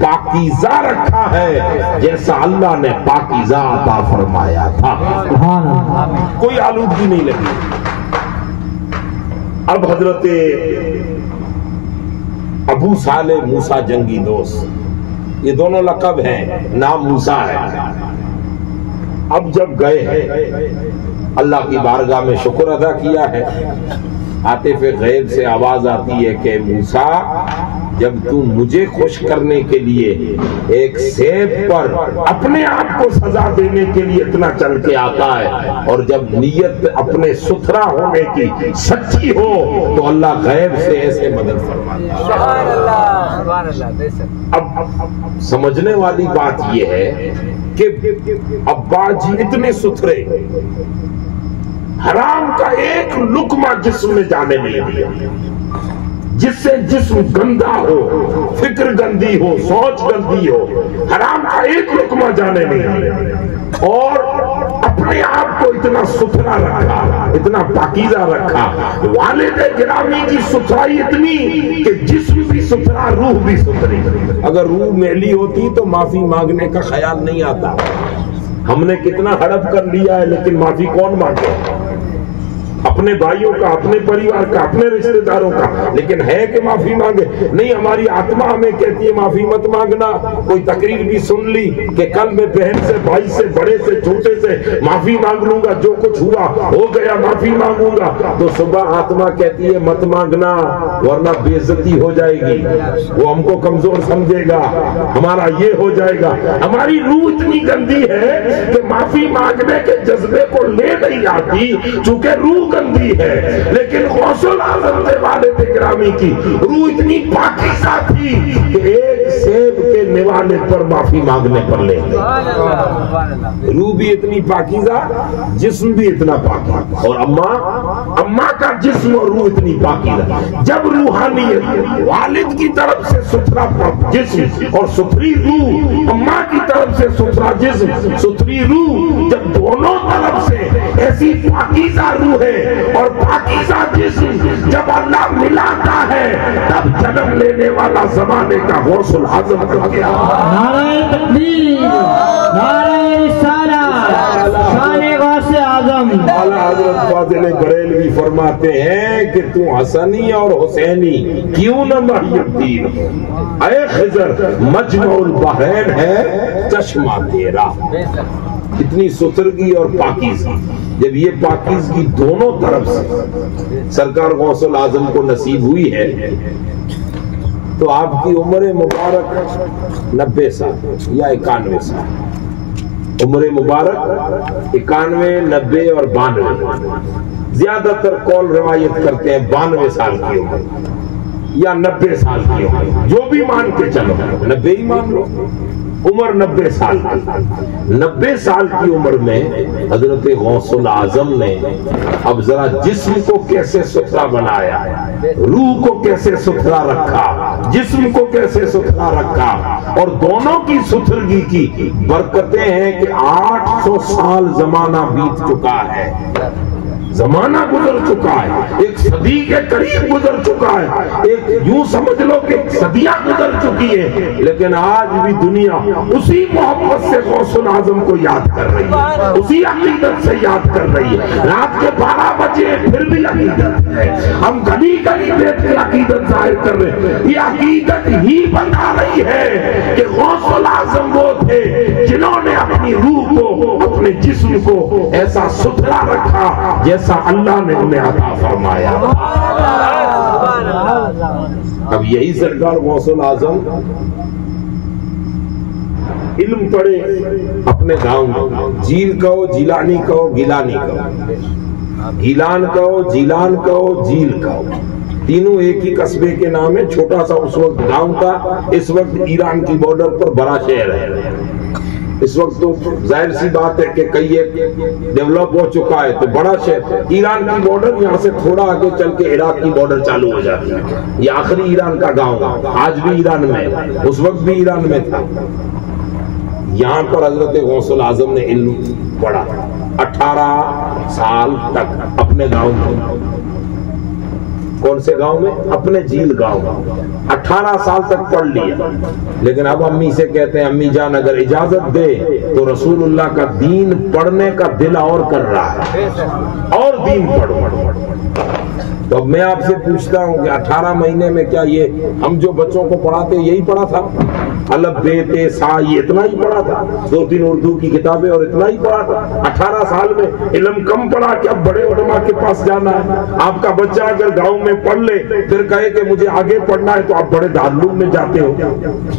پاکیزہ رکھا ہے جیسا اللہ نے پاکیزہ عطا فرمایا تھا. کوئی آلودگی نہیں لگی. اب حضرت ابو صالح موسیٰ جنگی دوست، یہ دونوں لقب ہیں، نام موسیٰ ہے. اب جب گئے ہیں اللہ کی بارگاہ میں شکر ادا کیا ہے. عاطف غیب سے آواز آتی ہے کہ موسیٰ جب تو مجھے خوش کرنے کے لیے ایک سیب پر اپنے آپ کو سزا دینے کے لیے اتنا چل کے آتا ہے اور جب نیت اپنے ستھرا ہونے کی سچی ہو تو اللہ غیب سے ایسے مدد فرماتا ہے. اب سمجھنے والی بات یہ ہے کہ ابا جی اتنے ستھرے، حرام کا ایک لقمہ جسم میں جانے نہیں دیا. جس سے جسم گندا ہو، فکر گندی ہو، سوچ گندی ہو، حرام کا ایک لقمہ جانے نہیں دیا. اور اپنے آپ کو اتنا ستھرا رکھا، اتنا پاکیزہ رکھا. والد گرامی کی ستھرائی اتنی کہ جسم بھی ستھرا، روح بھی ستھری. اگر روح میلی ہوتی تو معافی مانگنے کا خیال نہیں آتا. ہم نے کتنا ہڑپ کر لیا ہے لیکن معافی کون مانگے؟ اپنے بھائیوں کا، اپنے پریوار کا، اپنے رشتہ داروں کا، لیکن ہے کہ معافی مانگے نہیں. ہماری آتما ہمیں کہتی ہے معافی مت مانگنا. کوئی تقریر بھی سن لی کہ کل میں بہن سے، بھائی سے، بڑے سے، چھوٹے سے معافی مانگ لوں گا، جو کچھ ہوا ہو گیا، معافی مانگوں گا. تو صبح آتما کہتی ہے مت مانگنا ورنہ بے عزتی ہو جائے گی، وہ ہم کو کمزور سمجھے گا، ہمارا یہ ہو جائے گا. ہماری روح اتنی گندی ہے کہ معافی مانگنے کے جذبے کو لے نہیں آتی چونکہ روح گندی ہے. لیکن غوث الاعظم سے والد گرامی کی روح اتنی پاکیزہ تھی کہ ایک سیب کے نوالے پر معافی مانگنے پر لے گئے. روح بھی اتنی پاکیزہ، جسم بھی اتنا پاکیزہ. اور اماں کا جسم اور روح اتنی پاکیزہ. جب روحانیت والد کی طرف سے ستھرا جسم اور ستھری روح، اماں کی طرف سے ستھرا جسم، ستھری روح، جب دونوں طرف سے ایسی پاکیزہ روح ہے اور پاکیزہ جسم جب اللہ ملاتا ہے تب جنم لینے والا زمانے کا غوث الاعظم ہو گیا. نعرہ تکبیر، نعرہ رسالہ، شان غوث اعظم. اعلیٰ حضرت فاضل بریلوی فرماتے ہیں کہ تو حسنی اور حسینی کیوں نہ محی الدین ہو. اے خضر مجمع البحرین ہے چشمہ تیرا. اتنی سترگی اور پاکیزگی، جب یہ پاکیزگی دونوں طرف سے سرکار غوث الاعظم کو نصیب ہوئی ہے تو آپ کی عمر مبارک 90 سال یا 91 سال. عمر مبارک 91، 90 اور 92. زیادہ تر قول روایت کرتے ہیں 92 سال کی عمر یا 90 سال کی عمر، جو بھی مان کے چلو، 90 ہی مان لو. عمر 90 سال کی. 90 سال کی عمر میں حضرت غوث الاعظم نے اب ذرا جسم کو کیسے ستھرا بنایا، روح کو کیسے ستھرا رکھا، جسم کو کیسے ستھرا رکھا. اور دونوں کی ستھرگی کی برکتیں ہیں کہ 800 سال زمانہ بیت چکا ہے. زمانہ گزر چکا ہے، ایک صدی کے قریب گزر چکا ہے، ایک یوں سمجھ لو کہ صدیاں گزر چکی ہے. لیکن آج بھی دنیا اسی محبت سے غوث الاعظم کو یاد کر رہی ہے، اسی عقیدت سے یاد کر رہی ہے. رات کے 12 بجے پھر بھی عقیدت ہے. ہم گلی گلی بیٹھ کے عقیدت ظاہر کر رہے ہیں. یہ عقیدت ہی بتا رہی ہے کہ غوث الاعظم وہ تھے جنہوں نے اپنی روح کو، اپنے جسم کو ایسا ستھرا رکھا جیسا اللہ نے انہیں عطا فرمایا. اب یہی سرکار غوث الاعظم علم پڑھے اپنے گاؤں میں. جیل کہو، جیلانی کہو، گیلانی کہو، گیلان کہو، جیلان کہو، جیل کہو، تینوں ایک ہی قصبے کے نام ہے. چھوٹا سا اس وقت گاؤں تھا، اس وقت ایران کی بارڈر پر بڑا شہر ہے. اس وقت تو ظاہر سی بات ہے کہ کئی ایک ڈیولپ ہو چکا ہے تو بڑا شہر. ایران کی بارڈر یہاں سے تھوڑا آگے چل کے عراق کی بارڈر چالو ہو جاتی ہے. یہ آخری ایران کا گاؤں آج بھی ایران میں، اس وقت بھی ایران میں تھا. یہاں پر حضرت غوث الاعظم نے علم پڑھا 18 سال تک اپنے گاؤں میں. کون سے گاؤں میں؟ اپنے جیل گاؤں میں 18 سال تک پڑھ لیا. لیکن اب امی سے کہتے ہیں امی جان اگر اجازت دے تو رسول اللہ کا دین پڑھنے کا دل اور کر رہا ہے، اور دین پڑھو. تو اب میں آپ سے پوچھتا ہوں کہ 18 مہینے میں کیا یہ ہم جو بچوں کو پڑھاتے یہی پڑھا تھا؟ الف بے تے سا یہ اتنا ہی پڑھا تھا؟ 2-3 اردو کی کتابیں اور اتنا ہی پڑھا تھا؟ 18 سال میں علم کم پڑھا کہ اب بڑے علماء کے پاس جانا ہے؟ آپ کا بچہ اگر گاؤں میں پڑھ لے پھر کہے کہ مجھے آگے پڑھنا ہے تو آپ بڑے دارالعلوم میں جاتے ہو،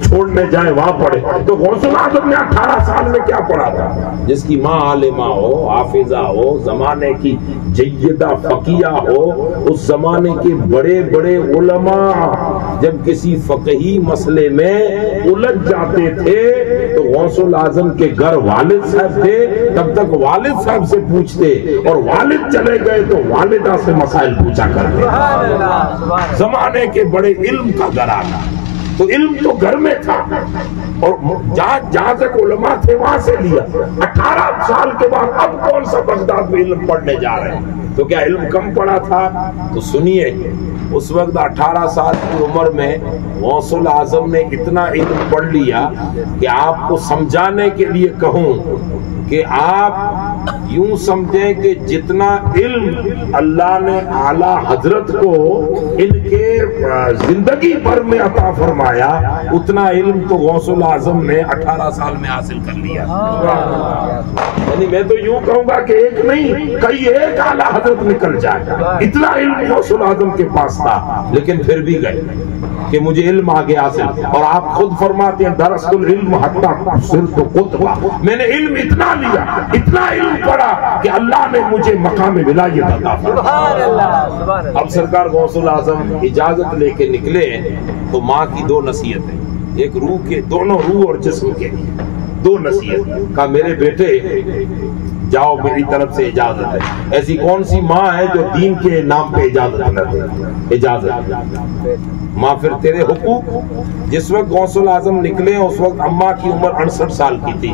چھوڑنے جائیں وہاں پڑھے. تو غوث الاعظم نے 18 سال میں کیا پڑھا تھا؟ جس کی ماں عالمہ ہو، حافظہ ہو، زمانے کی جیدہ فقیہ ہو، اس زمانے کے بڑے بڑے علماء جب کسی فقہی مسئلے میں الجھ جاتے تھے تو غوث الاعظم کے گھر والد صاحب تھے، تب تک والد صاحب سے پوچھتے، اور والد چلے گئے تو والدہ سے مسائل پوچھا کرتے. زمانے کے بڑے علم کا گھر آنا، تو علم تو گھر میں تھا اور جہاں تک علماء تھے وہاں سے لیا. 18 سال کے بعد اب کون سا بغداد میں علم پڑھنے جا رہے ہیں؟ تو کیا علم کم پڑا تھا؟ تو سنیے، اس وقت 18 سال کی عمر میں غوث الاعظم نے اتنا علم پڑھ لیا کہ آپ کو سمجھانے کے لیے کہوں کہ آپ یوں سمجھیں کہ جتنا علم اللہ نے اعلی حضرت کو ان کے زندگی بھر میں عطا فرمایا، اتنا علم تو غوث الاعظم نے 18 سال میں حاصل کر لیا۔ یعنی میں تو یوں کہوں گا کہ ایک نہیں، کئی ایک اعلی حضرت نکل جائے، اتنا علم غوث الاعظم کے پاس تھا، لیکن پھر بھی گئے کہ مجھے علم آگے حاصل۔ اور آپ خود فرماتے ہیں درست العلم حتی صرت قطبہ، میں نے علم اتنا لیا، اتنا علم پڑھا کہ اللہ نے مجھے مقام ولایت عطا فرمایا۔ اب سرکار غوث الاعظم اجازت لے کے نکلے تو ماں کی دو نصیحتیں، ایک روح کے، دونوں روح اور جسم کے لیے دو نصیحت، کہا میرے بیٹے جاؤ میری طرف سے اجازت ہے۔ ایسی کون سی ماں ہے جو دین کے نام پہ اجازت نہ دے؟ اجازت ماں، پھر تیرے حقوق۔ جس وقت غوث الاعظم نکلے اس وقت اماں کی عمر 68 سال کی تھی،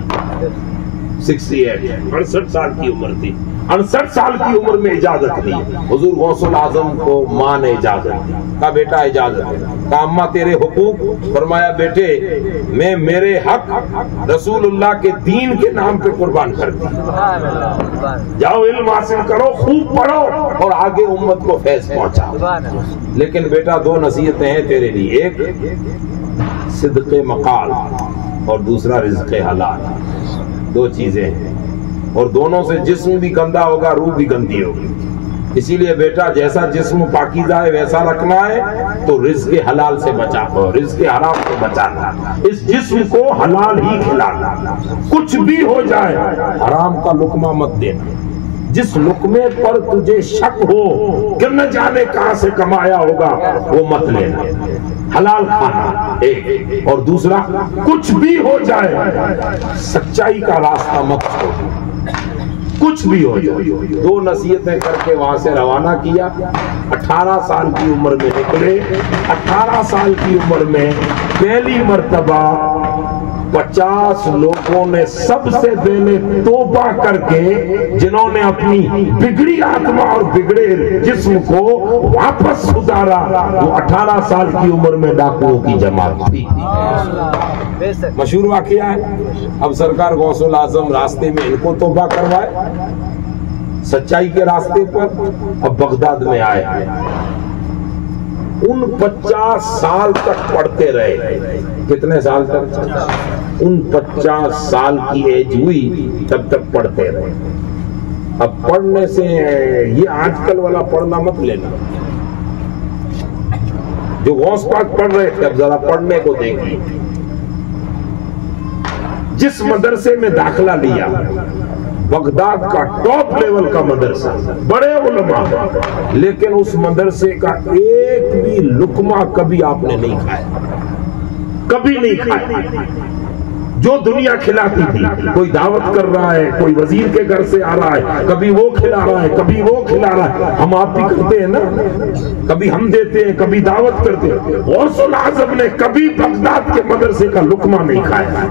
68 68 سال کی عمر تھی۔ 68 سال کی عمر میں اجازت دی حضور غوث الاعظم کو ماں نے اجازت دی، کہا بیٹا اجازت ہے۔ کہا اماں تیرے حقوق؟ فرمایا بیٹے میں میرے حق رسول اللہ کے دین کے نام پہ قربان کرتی ہوں، جاؤ علم حاصل کرو، خوب پڑھو اور آگے امت کو فیض پہنچاؤ۔ لیکن بیٹا دو نصیحتیں ہیں تیرے لیے، ایک صدق مقال اور دوسرا رزق حلال، دو چیزیں ہیں، اور دونوں سے جسم بھی گندا ہوگا، روح بھی گندی ہوگی۔ اسی لیے بیٹا جیسا جسم پاکیزہ ہے ویسا رکھنا ہے تو رزق حلال سے بچانا، رزق حرام سے بچانا، اس جسم کو حلال ہی کھلانا، کچھ بھی ہو جائے حرام کا لقمہ مت دینا۔ جس لقمے پر تجھے شک ہو کہ نہ جانے کہاں سے کمایا ہوگا وہ مت لینا، حلال کھانا ایک، اور دوسرا کچھ بھی ہو جائے سچائی کا راستہ مت چھوڑنا، کچھ بھی ہو جائے۔ دو نصیحتیں کر کے وہاں سے روانہ کیا۔ 18 سال کی عمر میں نکلے۔ 18 سال کی عمر میں پہلی مرتبہ 50 لوگوں نے سب سے پہلے توبہ کر کے، جنہوں نے اپنی بگڑی آتما اور بگڑے جسم کو واپس سدھارا، وہ 18 سال کی عمر میں ڈاکوؤں کی جماعت تھی۔ مشہور واقعہ ہے۔ اب سرکار غوث الاعظم راستے میں ان کو توبہ کروائے سچائی کے راستے پر، اب بغداد میں آئے، ان 50 سال تک پڑھتے رہے۔ کتنے سال تک؟ ان 50 سال کی ایج ہوئی تب تک پڑھتے رہے۔ اب پڑھنے سے یہ آج کل والا پڑھنا مت لینا، جو غوث پاک پڑھ رہے تھے اب ذرا پڑھنے کو دیکھیے۔ جس مدرسے میں داخلہ لیا، بغداد کا ٹاپ لیول کا مدرسہ، بڑے علماء، لیکن اس مدرسے کا ایک بھی لقمہ کبھی آپ نے نہیں کھایا، کبھی نہیں کھایا۔ جو دنیا کھلاتی تھی، کوئی دعوت کر رہا ہے، کوئی وزیر کے گھر سے آ رہا ہے، کبھی وہ کھلا رہا ہے، کبھی وہ کھلا رہا ہے۔ ہم آپ بھی کرتے ہیں نا، کبھی ہم دیتے ہیں، کبھی دعوت کرتے ہیں۔ غوث الاعظم نے کبھی بغداد کے مدرسے کا لقمہ نہیں کھایا۔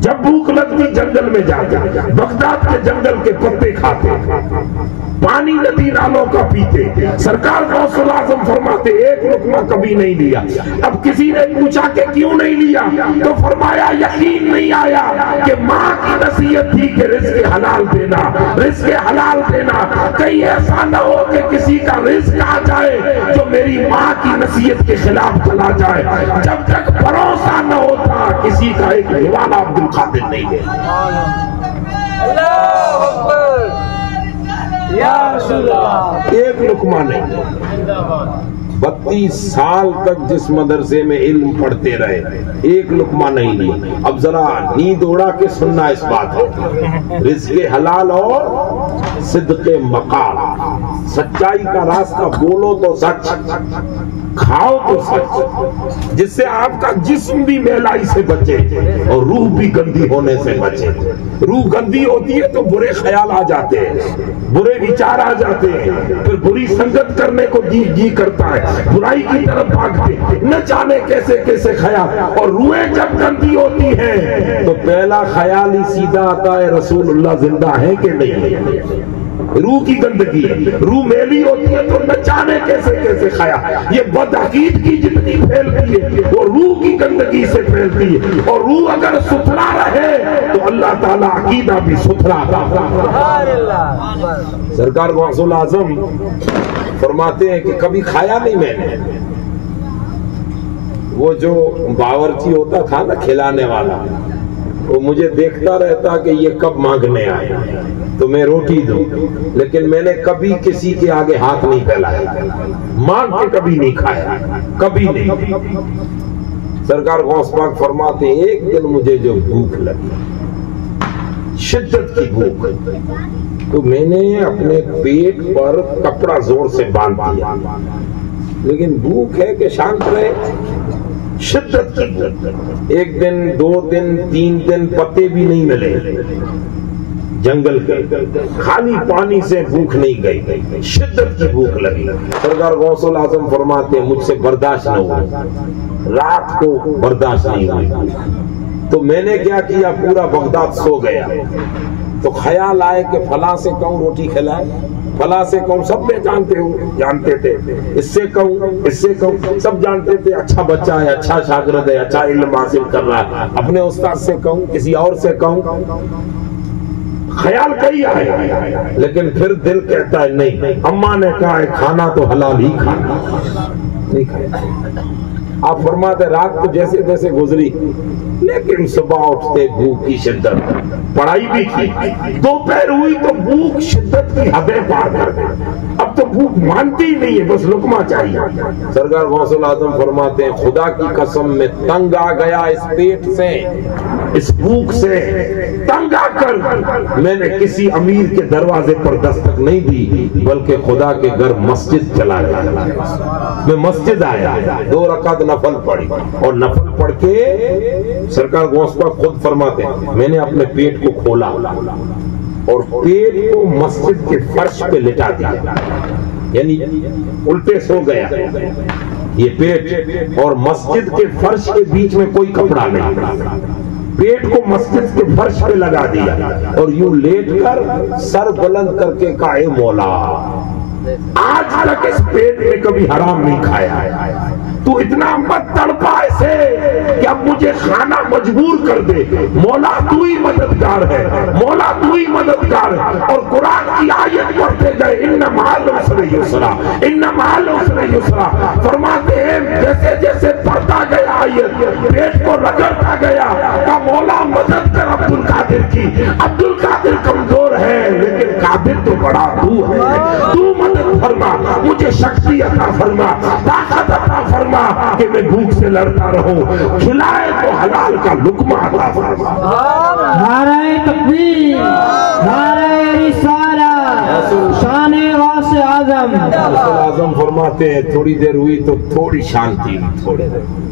جب بھوک لگتی جنگل میں جاتے، بغداد کے جنگل کے پتے کھاتے، پانی ندی نالوں کا پیتے۔ سرکار غوث الاعظم فرماتے ایک لقمہ کبھی نہیں لیا۔ اب کسی نے پوچھا کہ کیوں نہیں لیا تو فرمایا یقین نہیں آیا کہ ماں کی نصیحت تھی کہ رزق حلال دینا، رزق حلال دینا، کہیں ایسا نہ ہو کہ کسی کا رزق آ جائے جو میری ماں کی نصیحت کے خلاف چلا جائے۔ جب تک بھروسہ نہ ہوتا کسی کا ایک حوالہ عبد القادر نہیں ہے۔ اللہ اکبر یا رسول اللہ، ایک لقمہ نہیں۔ 32 سال تک جس مدرسے میں علم پڑھتے رہے، ایک لقمہ نہیں لیا۔ اب ذرا نیند اڑا کے سننا اس بات ہے، رزق حلال اور صدق مقال، سچائی کا راستہ بولو تو سچ، کھاؤ تو سچ، جس سے آپ کا جسم بھی میلائی سے بچے اور روح بھی گندی ہونے سے بچے۔ روح گندی ہوتی ہے تو برے خیال آ جاتے ہیں، برے وچار آ جاتے ہیں، پھر بری سنگت کرنے کو جی کرتا ہے، برائی کی طرف بھاگتے، نہ جانے کیسے کیسے خیال۔ اور روحیں جب گندی ہوتی ہیں تو پہلا خیال ہی سیدھا آتا ہے رسول اللہ زندہ ہے کہ نہیں ہے۔ روح کی گندگی ہے، روح میلی ہوتی ہے تو نہ جانے کیسے کیسے کھایا، یہ بدعقید کی جتنی پھیلتی ہے وہ روح کی گندگی سے پھیلتی ہے، اور روح اگر ستھرا رہے تو اللہ تعالیٰ عقیدہ بھی ستھرا رہا۔ سرکار غوث الاعظم فرماتے ہیں کہ کبھی کھایا نہیں میں نے، وہ جو باورچی ہوتا تھا نا کھلانے والا، وہ مجھے دیکھتا رہتا کہ یہ کب مانگنے آئے تو میں روٹی دوں، لیکن میں نے کبھی کسی کے آگے ہاتھ نہیں پھیلایا، مانگ کے کبھی نہیں کھایا، کبھی نہیں۔ سرکار غوث پاک فرماتے ہیں ایک دن مجھے جو بھوک لگی، شدت کی بھوک، تو میں نے اپنے پیٹ پر کپڑا زور سے باندھ دیا، لیکن بھوک ہے کہ شانت رہے، شدت کی بھوک، ایک دن 2 دن 3 دن پتے بھی نہیں ملے جنگل کے، خالی پانی سے بھوک نہیں گئی، شدت کی بھوک لگی۔ سرکار غوث الاعظم فرماتے ہیں مجھ سے برداشت نہ ہوا، رات کو برداشت نہیں ہوئی، تو میں نے کیا کیا، پورا بغداد سو گیا، تو خیال آئے کہ فلاں سے کہوں روٹی کھلائے، فلاں سے کہوں، سب میں جانتے تھے، اس سے کہوں، سب جانتے تھے اچھا بچہ ہے، اچھا شاگرد ہے، اچھا علم حاصل کر رہا ہے، اپنے استاد سے کہوں، کسی اور سے کہوں، خیال کئی آئے، لیکن پھر دل کہتا ہے نہیں، اماں نے کہا ہے کھانا تو حلال ہی کھانا، نہیں کھانا۔ آپ فرماتے رات تو جیسے تیسے گزری، لیکن صبح اٹھتے بھوک کی شدت، پڑھائی بھی کی، دوپہر ہوئی تو بھوک شدت کی حدیں پار کر گئی، اب تو بھوک مانتی ہی نہیں ہے، بس لقمہ چاہیے۔ سرکار غوث الاعظم فرماتے ہیں خدا کی قسم میں تنگ آ گیا اس پیٹ سے، اس بھوک سے تنگ آ کر میں نے کسی امیر کے دروازے پر دستک نہیں دی، بلکہ خدا کے گھر مسجد چلا گیا، میں مسجد آیا، 2 رکعت نفل پڑھی، اور نفل پڑھ کے سرکار غوث پاک خود فرماتے ہیں میں نے اپنے پیٹ کو کھولا اور پیٹ کو مسجد کے فرش پہ لٹا دیا، یعنی الٹے سو گیا یہ پیٹ، اور مسجد کے فرش کے بیچ میں کوئی کپڑا نہیں، پیٹ کو مسجد کے فرش پہ لگا دیا، اور یوں لیٹ کر سر بلند کر کے کہا اے مولا آج تک اس پیٹ میں کبھی حرام نہیں کھایا، تو اتنا مت تڑپا اسے کہ اب مجھے کھانا مجبور کر دے، مولا تو ہی مددگار ہے، مولا تو ہی مددگار ہے۔ اور قرآن کی آیت پڑھتے گئے ان مع العسر یسرا، ان مع العسر یسرا، فرماتے ہیں جیسے جیسے پڑھتا گیا آیت پیٹ کو رگڑتا گیا، کہ مولا مدد کر عبد القادر کی، عبد القادر کمزور ہے لیکن قادر تو بڑا تو ہے، تو مدد فرما، مجھے شکتی عطا فرما، طاقت عطا فرما کہ میں بھوک سے لڑتا رہوں، کھلائے تو حلال کا لقمہ عطا فرما۔ نعرہ تکبیر، نعرہ رسالت، شان غوث اعظم۔ غوث اعظم فرماتے ہیں تھوڑی دیر ہوئی تو تھوڑی شانتی ہوئی، تھوڑے دیر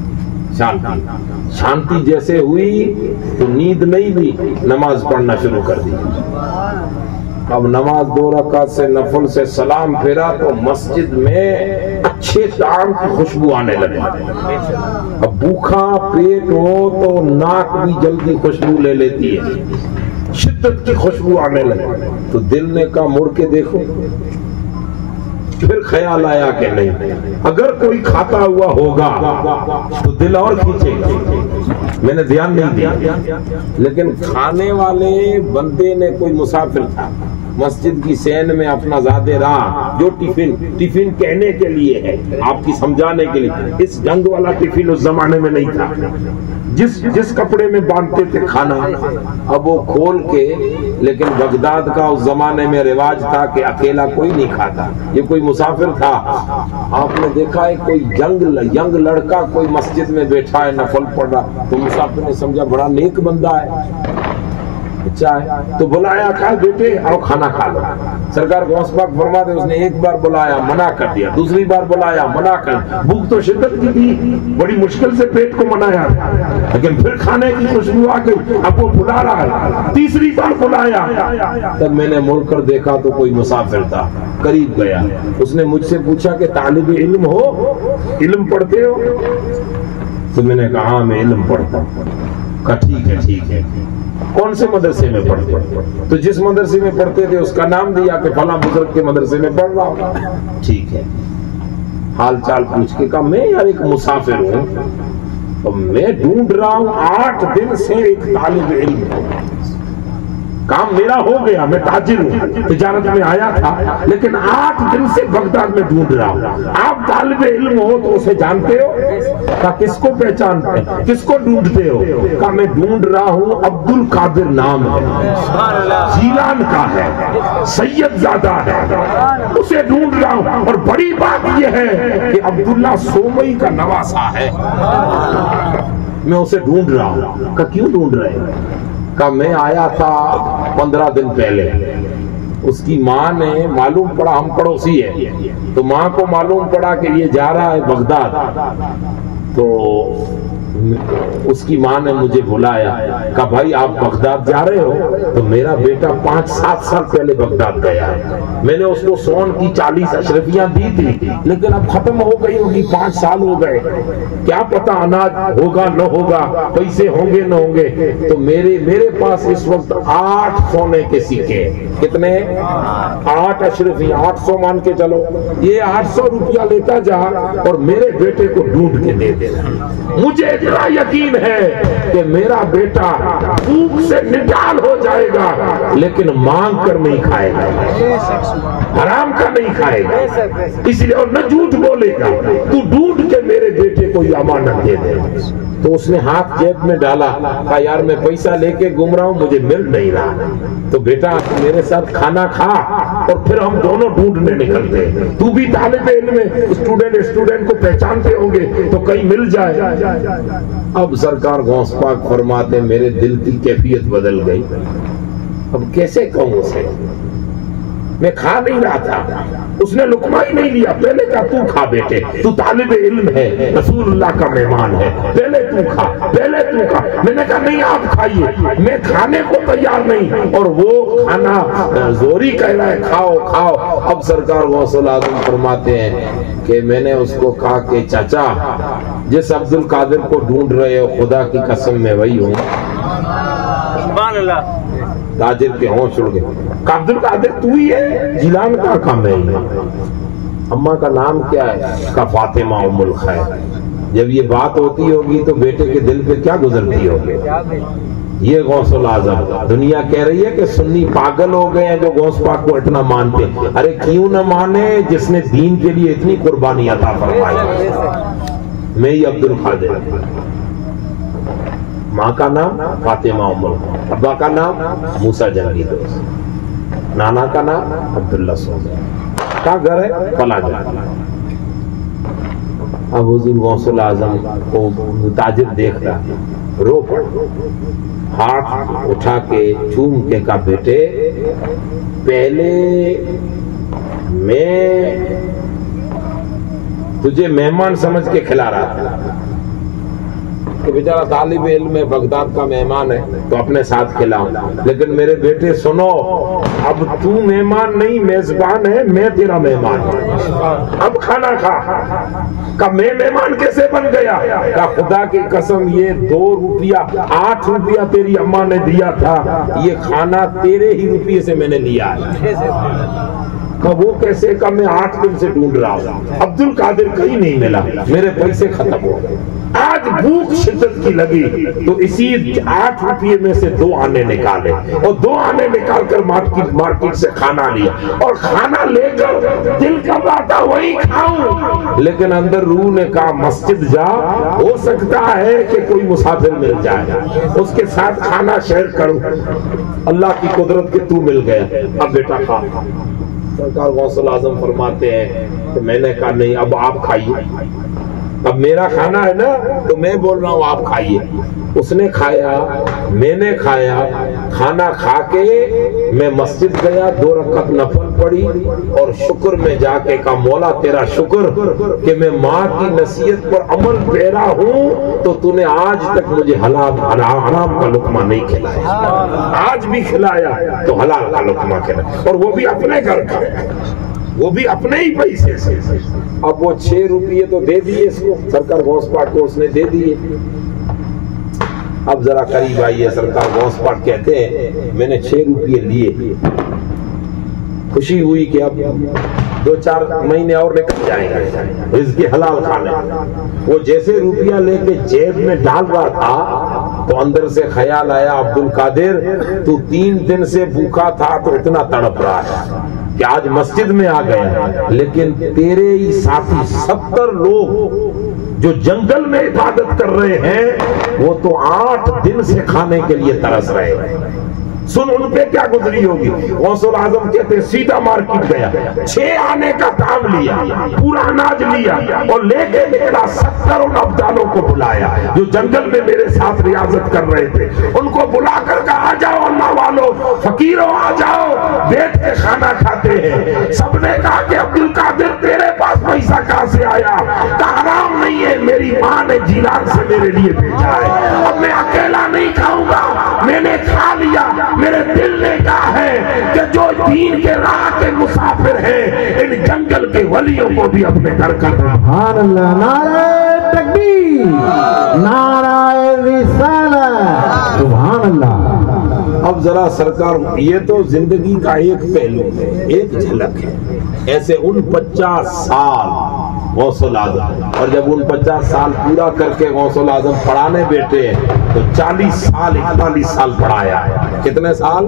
شانتی جیسے ہوئی تو نیند نہیں بھی، نماز پڑھنا شروع کر دی۔ اب نماز 2 رکعت سے نفل سے سلام پھیرا تو مسجد میں اچھے طعام کی خوشبو آنے لگی، اب بھوکا پیٹ ہو تو ناک بھی جلدی خوشبو لے لیتی ہے، شدت کی خوشبو آنے لگی، تو دل نے کہا مڑ کے دیکھو، پھر خیال آیا کہ نہیں اگر کوئی کھاتا ہوا ہوگا تو دل اور کھینچے گا، میں نے دھیان نہیں دیا، لیکن کھانے والے بندے نے کوئی مسافر تھا مسجد کی سین میں اپنا زادے راہ، جو ٹیفن کہنے کے لیے ہے، آپ کی سمجھانے کے لیے، اس ڈنگ والا ٹیفن اس زمانے میں نہیں تھا، جس کپڑے میں باندھتے تھے کھانا، اب وہ کھول کے، لیکن بغداد کا اس زمانے میں رواج تھا کہ اکیلا کوئی نہیں کھاتا، یہ کوئی مسافر تھا، آپ نے دیکھا ہے کوئی ینگ لڑکا کوئی مسجد میں بیٹھا ہے نفل پڑھ رہا، تو مسافر نے سمجھا بڑا نیک بندہ ہے، اچھا ہے، تو بلایا، کہا بیٹے آؤ کھانا کھا لو۔ سرکار غوث پاک فرماتے اس نے ایک بار بلایا منع کر دیا، دوسری بار بلایا منع کر، بھوک تو شدت کی تھی، بڑی مشکل سے پیٹ کو منایا، لیکن پھر کھانے کی خوشبو آ گئی، اب وہ بلا رہا ہے، تیسری بار بلایا، تب میں نے مڑ کر دیکھا تو کوئی مسافر تھا، قریب گیا، اس نے مجھ سے پوچھا کہ طالب علم ہو، علم پڑھتے ہو؟ تو میں نے کہا ہاں میں علم پڑھتا ہوں، کہا ٹھیک ہے، کون سے مدرسے میں پڑھتے؟ تو جس مدرسے میں پڑھتے تھے اس کا نام دیا کہ فلاں بزرگ کے مدرسے میں پڑھ رہا ہوں. ٹھیک ہے، حال چال پوچھ کے کہا میں یار ایک مسافر ہوں، میں ڈھونڈ رہا ہوں 8 دن سے ایک طالب علم. کام میرا ہو گیا، میں تاجر ہوں، تجارت میں آیا تھا، لیکن 8 دن سے بغداد میں ڈھونڈ رہا ہوں. آپ طالب علم ہو تو اسے جانتے ہو؟ کہا کس کو پہچانتے ہیں، کس کو ڈھونڈتے ہو؟ کہا میں ڈھونڈ رہا ہوں عبد القادر نام ہے، جیلان کا ہے، سید زادہ ہے، اسے ڈھونڈ رہا ہوں. اور بڑی بات یہ ہے کہ عبداللہ سومئی کا نواسا ہے، میں اسے ڈھونڈ رہا ہوں. کہا کیوں ڈھونڈ رہے ہیں؟ کہا میں آیا تھا 15 دن پہلے. اس کی ماں نے معلوم پڑا، ہم پڑوسی ہیں، تو ماں کو معلوم پڑا کہ یہ جا رہا ہے بغداد. تو اس کی ماں نے مجھے بلایا، کہا بھائی آپ بغداد جا رہے ہو؟ تو میرا بیٹا 5-7 سال پہلے بغداد گیا ہے، میں نے اس کو سون کی 40 اشرفیاں دی تھی، لیکن اب ختم ہو گئی ہوگی، 5 سال ہو گئے، کیا پتا اناج ہوگا نہ ہوگا، پیسے ہوں گے نہ ہوں گے. تو میرے پاس اس وقت 8 سونے کے سکے. کتنے؟ 8 اشرفیاں، 800 مان کے چلو. یہ 800 روپیہ لیتا جا اور میرے بیٹے کو ڈھونڈ کے دے دینا. مجھے اتنا یقین ہے کہ میرا بیٹا بھوک سے نڈال ہو جائے گا، لیکن مانگ کر نہیں کھائے گا، حرام کا نہیں کھائے گا. اس لیے اور نہ جھوٹ بولے گا. تو ڈھونڈ کے میرے بیٹے کو یہ امانت دے دے. تو اس نے ہاتھ جیب میں ڈالا، کہا یار میں پیسہ لے کے گھوم رہا ہوں، مجھے مل نہیں رہا. تو بیٹا میرے ساتھ کھانا کھا اور پھر ہم دونوں ڈھونڈنے نکلتے. تو بھی طالب علم ہے، اسٹوڈنٹ کو پہچانتے ہوں گے تو کہیں مل جائے. اب سرکار غوث پاک فرماتے میرے دل کی کیفیت بدل گئی. اب کیسے کہوں اسے، میں کھا نہیں رہا تھا، اس نے لقمہ ہی نہیں لیا. پہلے کہا تو کھا بیٹے، تو طالب علم ہے، رسول اللہ کا مہمان ہے، پہلے تو کھا، پہلے تو کھا. میں نے کہا نہیں آپ کھائیے، میں کھانے کو تیار نہیں. اور وہ کھانا زوری کہہ رہا ہے کھاؤ کھاؤ. اب سرکار غوث العظم فرماتے ہیں کہ میں نے اس کو کہا کہ چاچا جس عبد القادر کو ڈھونڈ رہے ہو خدا کی قسم میں وہی ہوں. سبحان اللہ. تاجر کے ہونش اڑ گئے. عبد القادر تو ہی ہے؟ جیلان کا کام ہے. اماں کا نام کیا ہے؟ کا فاطمہ ام الخیر. جب یہ بات ہوتی ہوگی تو بیٹے کے دل پہ کیا گزرتی ہوگی؟ یہ غوث العظم. دنیا کہہ رہی ہے کہ سنی پاگل ہو گئے ہیں جو غوث پاک کو اتنا مانتے. ارے کیوں نہ مانے جس نے دین کے لیے اتنی قربانی عطا فرمائی. میں ہی عبد القادر. ماں کا نام فاطمہ ام الخیر، ابا کا نام موسیٰ جنگی دوست، نانا کا نام عبداللہ سوزہ. کہاں گھر ہے؟ فلاں جگہ. اب حضور غوث العظم کو تاجر دیکھ رہا، رو پڑ، ہاتھ اٹھا کے چوم کے کہا بیٹے پہلے میں تجھے مہمان سمجھ کے کھلا رہا تھا کہ بیچارہ طالب علم ہے، بغداد کا مہمان ہے تو اپنے ساتھ کھلاؤں، لیکن میرے بیٹے سنو اب تو مہمان نہیں میزبان ہے، میں تیرا مہمان ہوں، اب کھانا کھا. کہ میں مہمان کیسے بن گیا؟ کہ خدا کی قسم یہ 2 روپیہ 8 روپیہ تیری اماں نے دیا تھا، یہ کھانا تیرے ہی روپیے سے میں نے لیا ہے. کہ وہ کیسے؟ کہ میں 8 دن سے ڈھونڈ رہا ہوں، عبد القادر کہیں نہیں ملا، میرے پیسے ختم ہو گئے. آج بھوک شدت کی لگی تو اسی 8 روپیے میں سے 2 آنے نکالے اور 2 آنے نکال کر مارکیٹ سے کھانا لیا اور کھانا لے کر دل کا باتا وہی کھاؤں، لیکن اندر روح نے کہا مسجد جا، ہو سکتا ہے کہ کوئی مسافر مل جائے اس کے ساتھ کھانا شیئر کروں. اللہ کی قدرت کے تو مل گیا. اب بیٹا کھا. سرکار غوث العظم فرماتے ہیں کہ میں نے کہا نہیں اب آپ کھائیے، اب میرا کھانا ہے نا تو میں بول رہا ہوں آپ کھائیے. اس نے کھایا، میں نے کھایا. کھانا کھا کے میں مسجد گیا، 2 رکعت نفل پڑھی اور شکر میں جا کے کہا مولا تیرا شکر کہ میں ماں کی نصیحت پر عمل پیرا ہوں تو تو نے آج تک مجھے حرام کا لقمہ نہیں کھلایا، آج بھی کھلایا تو حلال کا لقمہ کھلایا، اور وہ بھی اپنے گھر کا، وہ بھی اپنے ہی پیسے سے. اب وہ 6 روپیے تو دے دیے اس کو، سرکار غوث پاک کو اس نے دے دیے. اب ذرا قریب آئیے، سرکار غوث پاک کہتے ہیں میں نے 6 روپیے لیے، خوشی ہوئی کہ اب 2-4 مہینے اور نکل جائیں گے رزق حلال کھانے۔ وہ جیسے روپیہ لے کے جیب میں ڈال رہا تھا تو اندر سے خیال آیا عبد القادر تو 3 دن سے بھوکا تھا تو اتنا تڑپ رہا ہے کہ آج مسجد میں آ گئے، لیکن تیرے ہی ساتھی 70 لوگ جو جنگل میں عبادت کر رہے ہیں وہ تو 8 دن سے کھانے کے لیے ترس رہے ہیں۔ سن ان پہ کیا گزری ہوگی۔ غوث الاعظم کہتے سیدھا مارکیٹ گیا، 6 آنے کا دام لیا، پورا اناج لیا اور لے کے نکلا 70 ان ابدالوں کو بلایا جو جنگل میں میرے ساتھ ریاضت کر رہے تھے، ان کو بلا کر کہا آ جاؤ اللہ والو، فقیروں آ جاؤ، بیٹھ کے کھانا کھاتے ہیں۔ سب نے کہا کہ عبد القادر تیرے پاس پیسہ کہاں سے آیا؟ کہا حرام نہیں ہے، میری ماں نے جیلان سے میرے لیے بھیجا ہے، اب میں اکیلا نہیں کھاؤں گا، میں نے کھا لیا۔ میرے دل نے کہا ہے کہ جو دین کے راہ کے مسافر ہیں ان جنگل کے ولیوں کو بھی اپنے گھر کر رہا۔ سبحان اللہ، نعرہ تکبیر، نعرہ رسالت، سبحان اللہ۔ اب ذرا سرکار یہ تو زندگی کا ایک پہلو ہے، ایک جھلک ہے۔ ایسے 49 سال غوث الاعظم، اور جب 49 سال پورا کر کے غوث الاعظم پڑھانے بیٹھے تو 40 سال 41 سال پڑھایا ہے۔ کتنے سال؟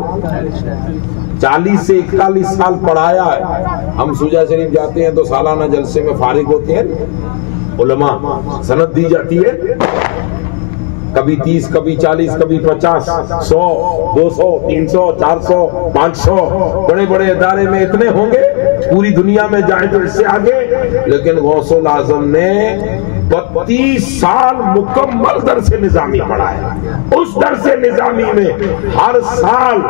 40 سے 41 سال پڑھایا ہے۔ ہم سوجا شریف جاتے ہیں تو سالانہ جلسے میں فارغ ہوتے ہیں، علماء سند دی جاتی ہے، کبھی 30 کبھی 40 کبھی 50 100 200 300 400 500 بڑے بڑے ادارے میں اتنے ہوں گے، پوری دنیا میں جائیں تو اس سے آگے۔ لیکن غوث الاعظم نے 32 سال مکمل درس نظامی پڑھایا۔ اس درس نظامی میں ہر سال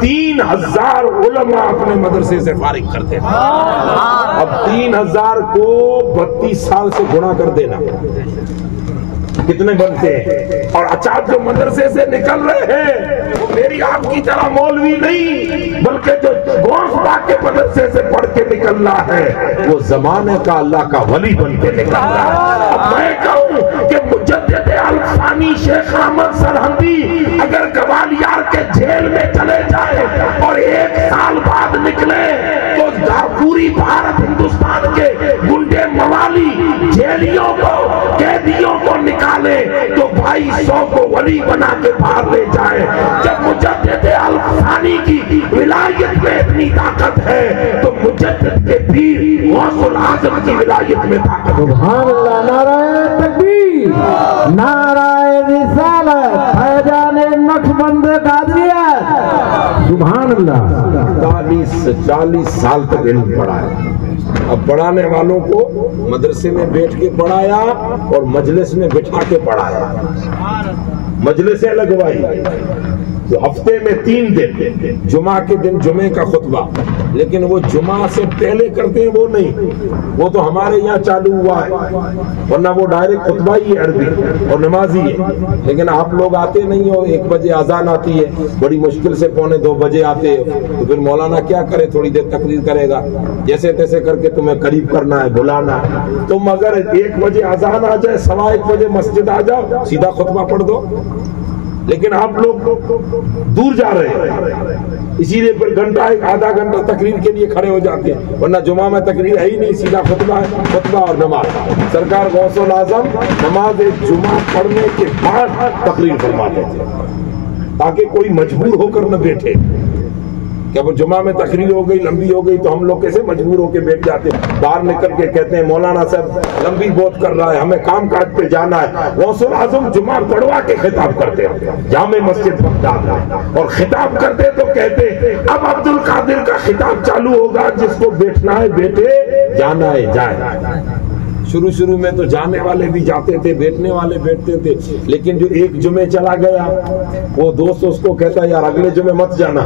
3000 علماء اپنے مدرسے سے فارغ کرتے تھے۔ اب 3000 کو 32 سال سے گنا کر دینا کتنے بنتے ہیں؟ اور اچانک جو مدرسے سے نکل رہے ہیں وہ میری آپ کی طرح مولوی نہیں، بلکہ جو غوث پاک کے مدرسے سے پڑھ کے نکلنا ہے وہ زمانے کا اللہ کا ولی بن کے نکلنا ہے۔ اب میں کہوں کہ مجدد الفانی شیخ احمد سرہندی اگر گوالیار کے جیل میں چلے جائے اور 1 سال بعد نکلے تو پوری بھارت ہندوستان کے گنڈے موالی جیلیوں کو قیدیوں کو نکالے تو 250 کو ولی بنا کے باہر لے جائے۔ جب مجدد الفانی کی ولایت میں اتنی طاقت ہے تو مجدد کے پیر غوث الاعظم کی ولایت میں طاقت ہے۔ سبحان اللہ، نعرہ تکبیر، نعرہ رسالت، فیضان نقشبند قادریت، سبحان اللہ۔ 40 سال تک علم پڑھایا۔ اب پڑھانے والوں کو مدرسے میں بیٹھ کے پڑھایا اور مجلس میں بٹھا کے پڑھایا، مجلسیں لگوائی، تو ہفتے میں 3 دن، جمعہ کے دن جمعے کا خطبہ، لیکن وہ جمعہ سے پہلے کرتے ہیں وہ نہیں، وہ تو ہمارے یہاں چالو ہوا ہے، ورنہ وہ ڈائریکٹ خطبہ ہی ہے عربی اور نمازی ہے، لیکن آپ لوگ آتے نہیں ہو، 1 بجے اذان آتی ہے، بڑی مشکل سے 1:45 بجے آتے ہو، تو پھر مولانا کیا کرے، تھوڑی دیر تقریر کرے گا، جیسے تیسے کر کے تمہیں قریب کرنا ہے، بلانا ہے۔ تم اگر 1 بجے اذان آ جائے، 1:15 بجے مسجد آ جاؤ، سیدھا خطبہ پڑھ دو، لیکن آپ لوگ دور جا رہے ہیں، اسی لیے پھر گھنٹہ 1 آدھا گھنٹہ تقریر کے لیے کھڑے ہو جاتے ہیں، ورنہ جمعہ میں تقریر ہے ہی نہیں، سیدھا خطبہ اور نماز۔ سرکار غوث الاعظم نماز جمعہ پڑھنے کے بعد تقریر فرماتے تھے تاکہ کوئی مجبور ہو کر نہ بیٹھے، کہ اب جمعہ میں تقریر ہو گئی، لمبی ہو گئی تو ہم لوگ کیسے مجبور ہو کے بیٹھ جاتے ہیں، باہر نکل کے کہتے ہیں مولانا صاحب لمبی بہت کر رہا ہے، ہمیں کام کاج پہ جانا ہے۔ غوث الاعظم جمعہ پڑھوا کے خطاب کرتے ہیں جامع مسجد بغداد میں، اور خطاب کرتے تو کہتے اب عبد القادر کا خطاب چالو ہوگا، جس کو بیٹھنا ہے بیٹھے، جانا ہے جائے۔ شروع میں تو جانے والے بھی جاتے تھے، بیٹھنے والے بیٹھتے تھے، لیکن جو ایک جمعے چلا گیا وہ دوست اس کو کہتا یار اگلے جمعے مت جانا،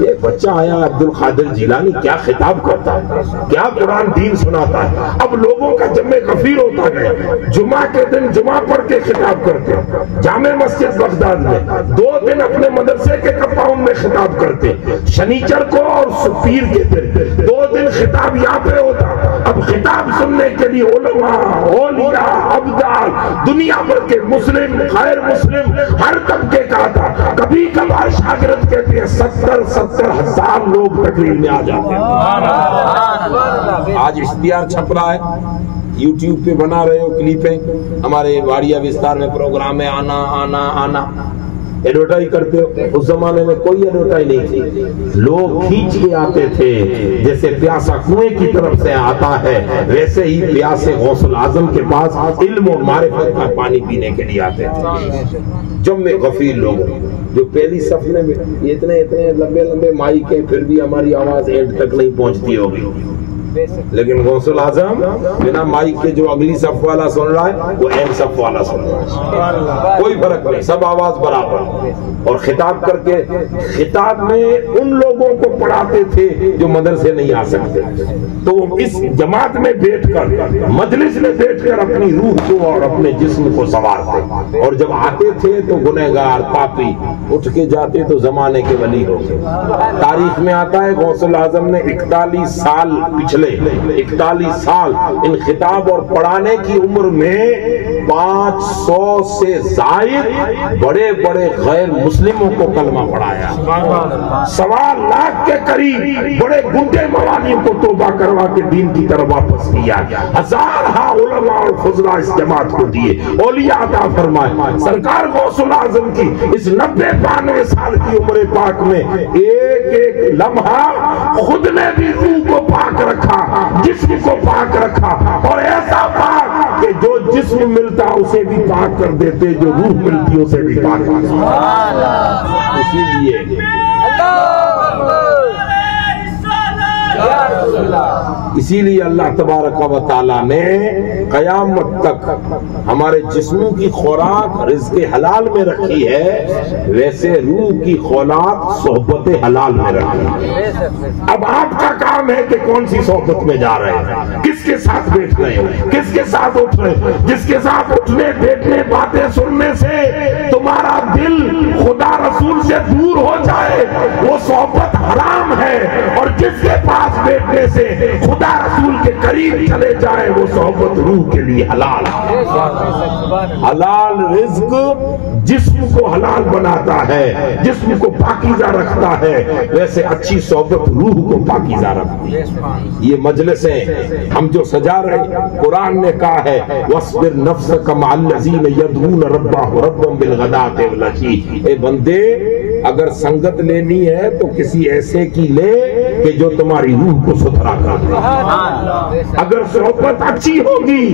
یہ بچہ آیا عبد القادر جیلانی کیا خطاب کرتا ہے، کیا قرآن دین سناتا ہے۔ اب لوگوں کا جمع غفیر ہوتا گیا، جمعہ کے دن جمعہ پڑھ کے خطاب کرتے، جامع مسجد بغداد میں 2 دن اپنے مدرسے کے کمپاؤنڈ میں خطاب کرتے، شنیچر کو اور پیر کے دن 2 دن خطاب یہاں پہ ہوتا، اب خطاب سننے کے لیے علماء، اولیاء، ابدال، دنیا بھر کے مسلم غیر مسلم ہر طبقے کا آتا. کبھی کبھار شاگرد کہتے ہیں 70 ہزار لوگ تقریر میں آ جاتے ہیں. آج اشتہار چھپ رہا ہے، یوٹیوب پہ بنا رہے ہو کلپیں، ہمارے واڑیا وستار میں پروگرام ہے، آنا آنا آنا، ایڈورٹائز کرتے ہو. اس زمانے میں کوئی ایڈورٹائز نہیں تھی، لوگ کھینچ کے آتے تھے. جیسے پیاسا کنویں کی طرف سے آتا ہے ویسے ہی پیاسے غوث الاعظم کے پاس علم و معرفت کا پانی پینے کے لیے آتے تھے. جمع غفیر لوگ جو پہلی صف میں اتنے لمبے لمبے مائک ہیں، پھر بھی ہماری آواز اینڈ تک نہیں پہنچتی ہوگی. لیکن غوث الاعظم بنا مائک کے جو اگلی صف والا سن رہا ہے وہ اینڈ صف والا سن رہا ہے، کوئی فرق نہیں، سب آواز برابر. اور خطاب کر کے خطاب میں ان لوگوں کو پڑھاتے تھے جو مدرسے نہیں آ سکتے، تو وہ اس جماعت میں بیٹھ کر مجلس میں بیٹھ کر اپنی روح کو اور اپنے جسم کو سنوارتے. اور جب آتے تھے تو گنہگار پاپی اٹھ کے جاتے تو زمانے کے ولی ہو گئے. تاریخ میں آتا ہے غوث الاعظم نے 41 سال پچھلے 41 سال ان خطاب اور پڑھانے کی عمر میں 500 سے زائد بڑے بڑے غیر مسلموں کو کلمہ پڑھایا. 1.25 لاکھ کے قریب بڑے گنڈے موالیوں کو توبہ کروا کے دین کی طرف واپس کیا. ہزارہ علماء اور فضلاء اس جماعت کو دیے، اولیاء عطا فرمائے. سرکار غوث الاعظم کی اس 90-92 سال کی عمر پاک میں ایک ایک لمحہ خود نے بھی روح کو پاک رکھا، جسم کو پاک رکھا، اور ایسا پاک کہ جو جسم ملتا اسے بھی پاک کر دیتے، جو روح ملتی اسے بھی پاک کر دیتے. اسی لیے اللہ تبارک و تعالیٰ نے قیامت تک ہمارے جسموں کی خوراک رزق حلال میں رکھی ہے، ویسے روح کی خوراک صحبت حلال میں رکھی ہے. اب آپ کا کام ہے کہ کون سی صحبت میں جا رہے ہیں، کس کے ساتھ بیٹھ رہے ہیں، کس کے ساتھ اٹھ رہے ہیں. جس کے ساتھ اٹھنے بیٹھنے باتیں سننے سے تمہارا دل خدا رسول سے دور ہو جائے وہ صحبت حرام ہے، اور جس کے پاس بیٹھنے سے خدا رسول کے قریب چلے جائے وہ صحبت روح کے لیے حلال ہے. حلال رزق جسم کو حلال بناتا ہے، جسم کو پاکیزہ رکھتا ہے، ویسے اچھی صحبت روح کو پاکیزہ رکھتی ہے. یہ مجلسیں ہم جو سجا رہے، قرآن نے کہا ہے وَاصْبِرْ نَفْسَكَ مَعَ الَّذِينَ يَدْعُونَ رَبَّهُمْ بِالْغَدَاةِ وَالْعَشِيِّ. اے بندے اگر سنگت لینی ہے تو کسی ایسے کی لے کہ جو تمہاری روح کو ستھرا کر دے. اگر صحبت اچھی ہوگی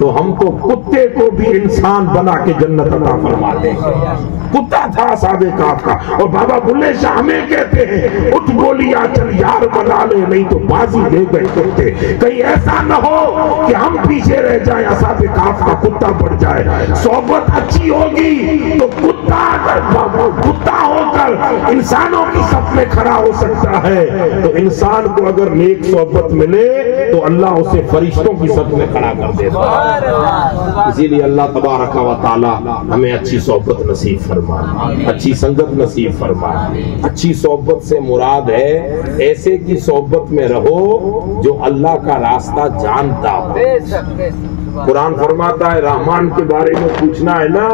تو ہم تو کتے کو بھی انسان بنا کے جنت عطا فرما دیں. کتا تھا اصحاب کہف کا، اور بابا بلے شاہ ہمیں کہتے ہیں اٹھ بولیا چل یار بنا لے، نہیں تو بازی لے گئے کتے. کہیں ایسا نہ ہو کہ ہم پیچھے رہ جائیں، اصحاب کہف کا کتا بڑھ جائے. صحبت اچھی ہوگی تو کتا ہو کر انسانوں کی صف میں کھڑا ہو سکتا ہے. تو انسان کو اگر نیک صحبت ملے تو اللہ اسے فرشتوں کی صف میں کھڑا کر دیتا ہے. اسی لیے اللہ تبارک و تعالی ہمیں اچھی صحبت نصیب فرمائے، اچھی سنگت نصیب فرمائے. اچھی صحبت سے مراد ہے ایسے کی صحبت میں رہو جو اللہ کا راستہ جانتا ہو. قرآن فرماتا ہے رحمان کے بارے میں پوچھنا ہے نا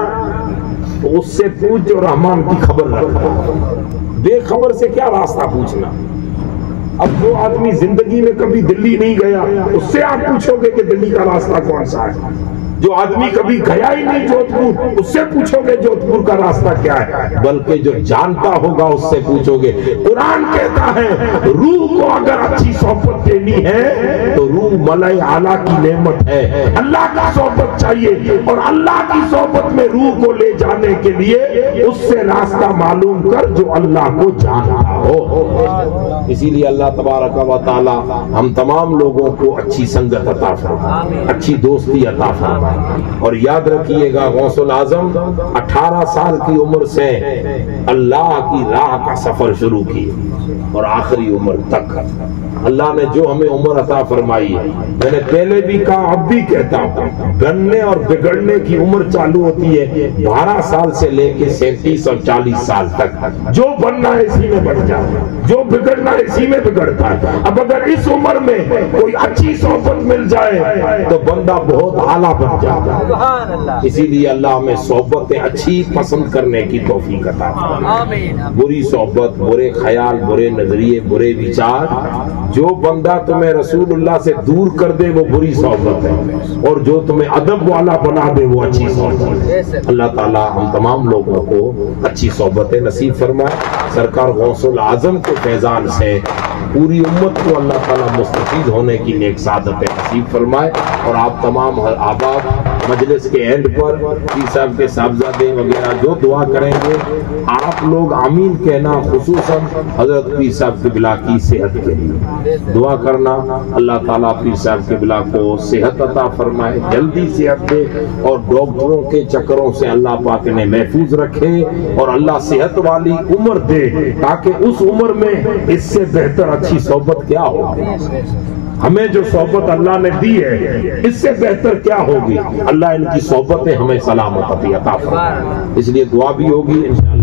تو اس سے پوچھ جو رحمان کی خبر رکھتا. بے خبر سے کیا راستہ پوچھنا. اب جو آدمی زندگی میں کبھی دلی نہیں گیا اس سے آپ پوچھو گے کہ دلی کا راستہ کون سا ہے. جو آدمی کبھی گیا ہی نہیں جودھپور اس سے پوچھو گے جودھپور کا راستہ کیا ہے. بلکہ جو جانتا ہوگا اس سے پوچھو گے. قرآن کہتا ہے روح کو اگر اچھی صحبت دینی ہے تو روح ملائے اعلیٰ کی نعمت ہے. اللہ کا صحبت چاہیے، اور اللہ کی صحبت میں روح کو لے جانے کے لیے اس سے راستہ معلوم کر جو اللہ کو جانتا ہو. اسی لیے اللہ تبارک و تعالی ہم تمام لوگوں کو اچھی سنگت عطا فرمائے، اچھی دوستی عطا فرمائے. اور یاد رکھیے گا غوث الاعظم 18 سال کی عمر سے اللہ کی راہ کا سفر شروع کیا اور آخری عمر تک اللہ نے جو ہمیں عمر عطا فرمائی ہے، میں نے پہلے بھی کہا اب بھی کہتا ہوں، بننے اور بگڑنے کی عمر چالو ہوتی ہے 12 سال سے لے کے 37 اور 40 سال تک۔ جو بننا ہے اسی میں بن جاتا ہے، جو بگڑنا ہے اسی میں بگڑتا ہے۔ اب اگر اس عمر میں کوئی اچھی صحبت مل جائے تو بندہ بہت اعلیٰ بن جاتا ہے۔ اسی لیے اللہ ہمیں صحبتیں اچھی پسند کرنے کی توفیق عطا فرمائے۔ بری صحبت، برے خیال، برے نظریے، برے وچار، جو بندہ تمہیں رسول اللہ سے دور کر دے وہ بری صحبت ہے، اور جو تمہیں ادب والا بنا دے وہ اچھی صحبت ہے۔ اللہ تعالی ہم تمام لوگوں کو اچھی صحبتیں نصیب فرمائے۔ سرکار غوث العظم کے فیضان سے پوری امت کو اللہ تعالیٰ مستفید ہونے کی نیک سعادتیں نصیب فرمائے، اور آپ تمام احباب مجلس کے اینڈ پر پیر صاحب کے صاحبزادے وغیرہ جو دعا کریں گے آپ لوگ آمین کہنا، خصوصاً حضرت پیر صاحب قبلہ کی صحت کے لیے دعا کرنا۔ اللہ تعالیٰ پیر صاحب قبلہ کو صحت عطا فرمائے، جلدی صحت دے، اور ڈاکٹروں کے چکروں سے اللہ پاک نے محفوظ رکھے، اور اللہ صحت والی عمر دے تاکہ اس عمر میں اس سے بہتر اچھی صحبت کیا ہوگی۔ ہمیں جو صحبت اللہ نے دی ہے اس سے بہتر کیا ہوگی؟ اللہ ان کی صحبتیں ہمیں سلامت عطا فرمائے۔ اس لیے دعا بھی ہوگی انشاءاللہ۔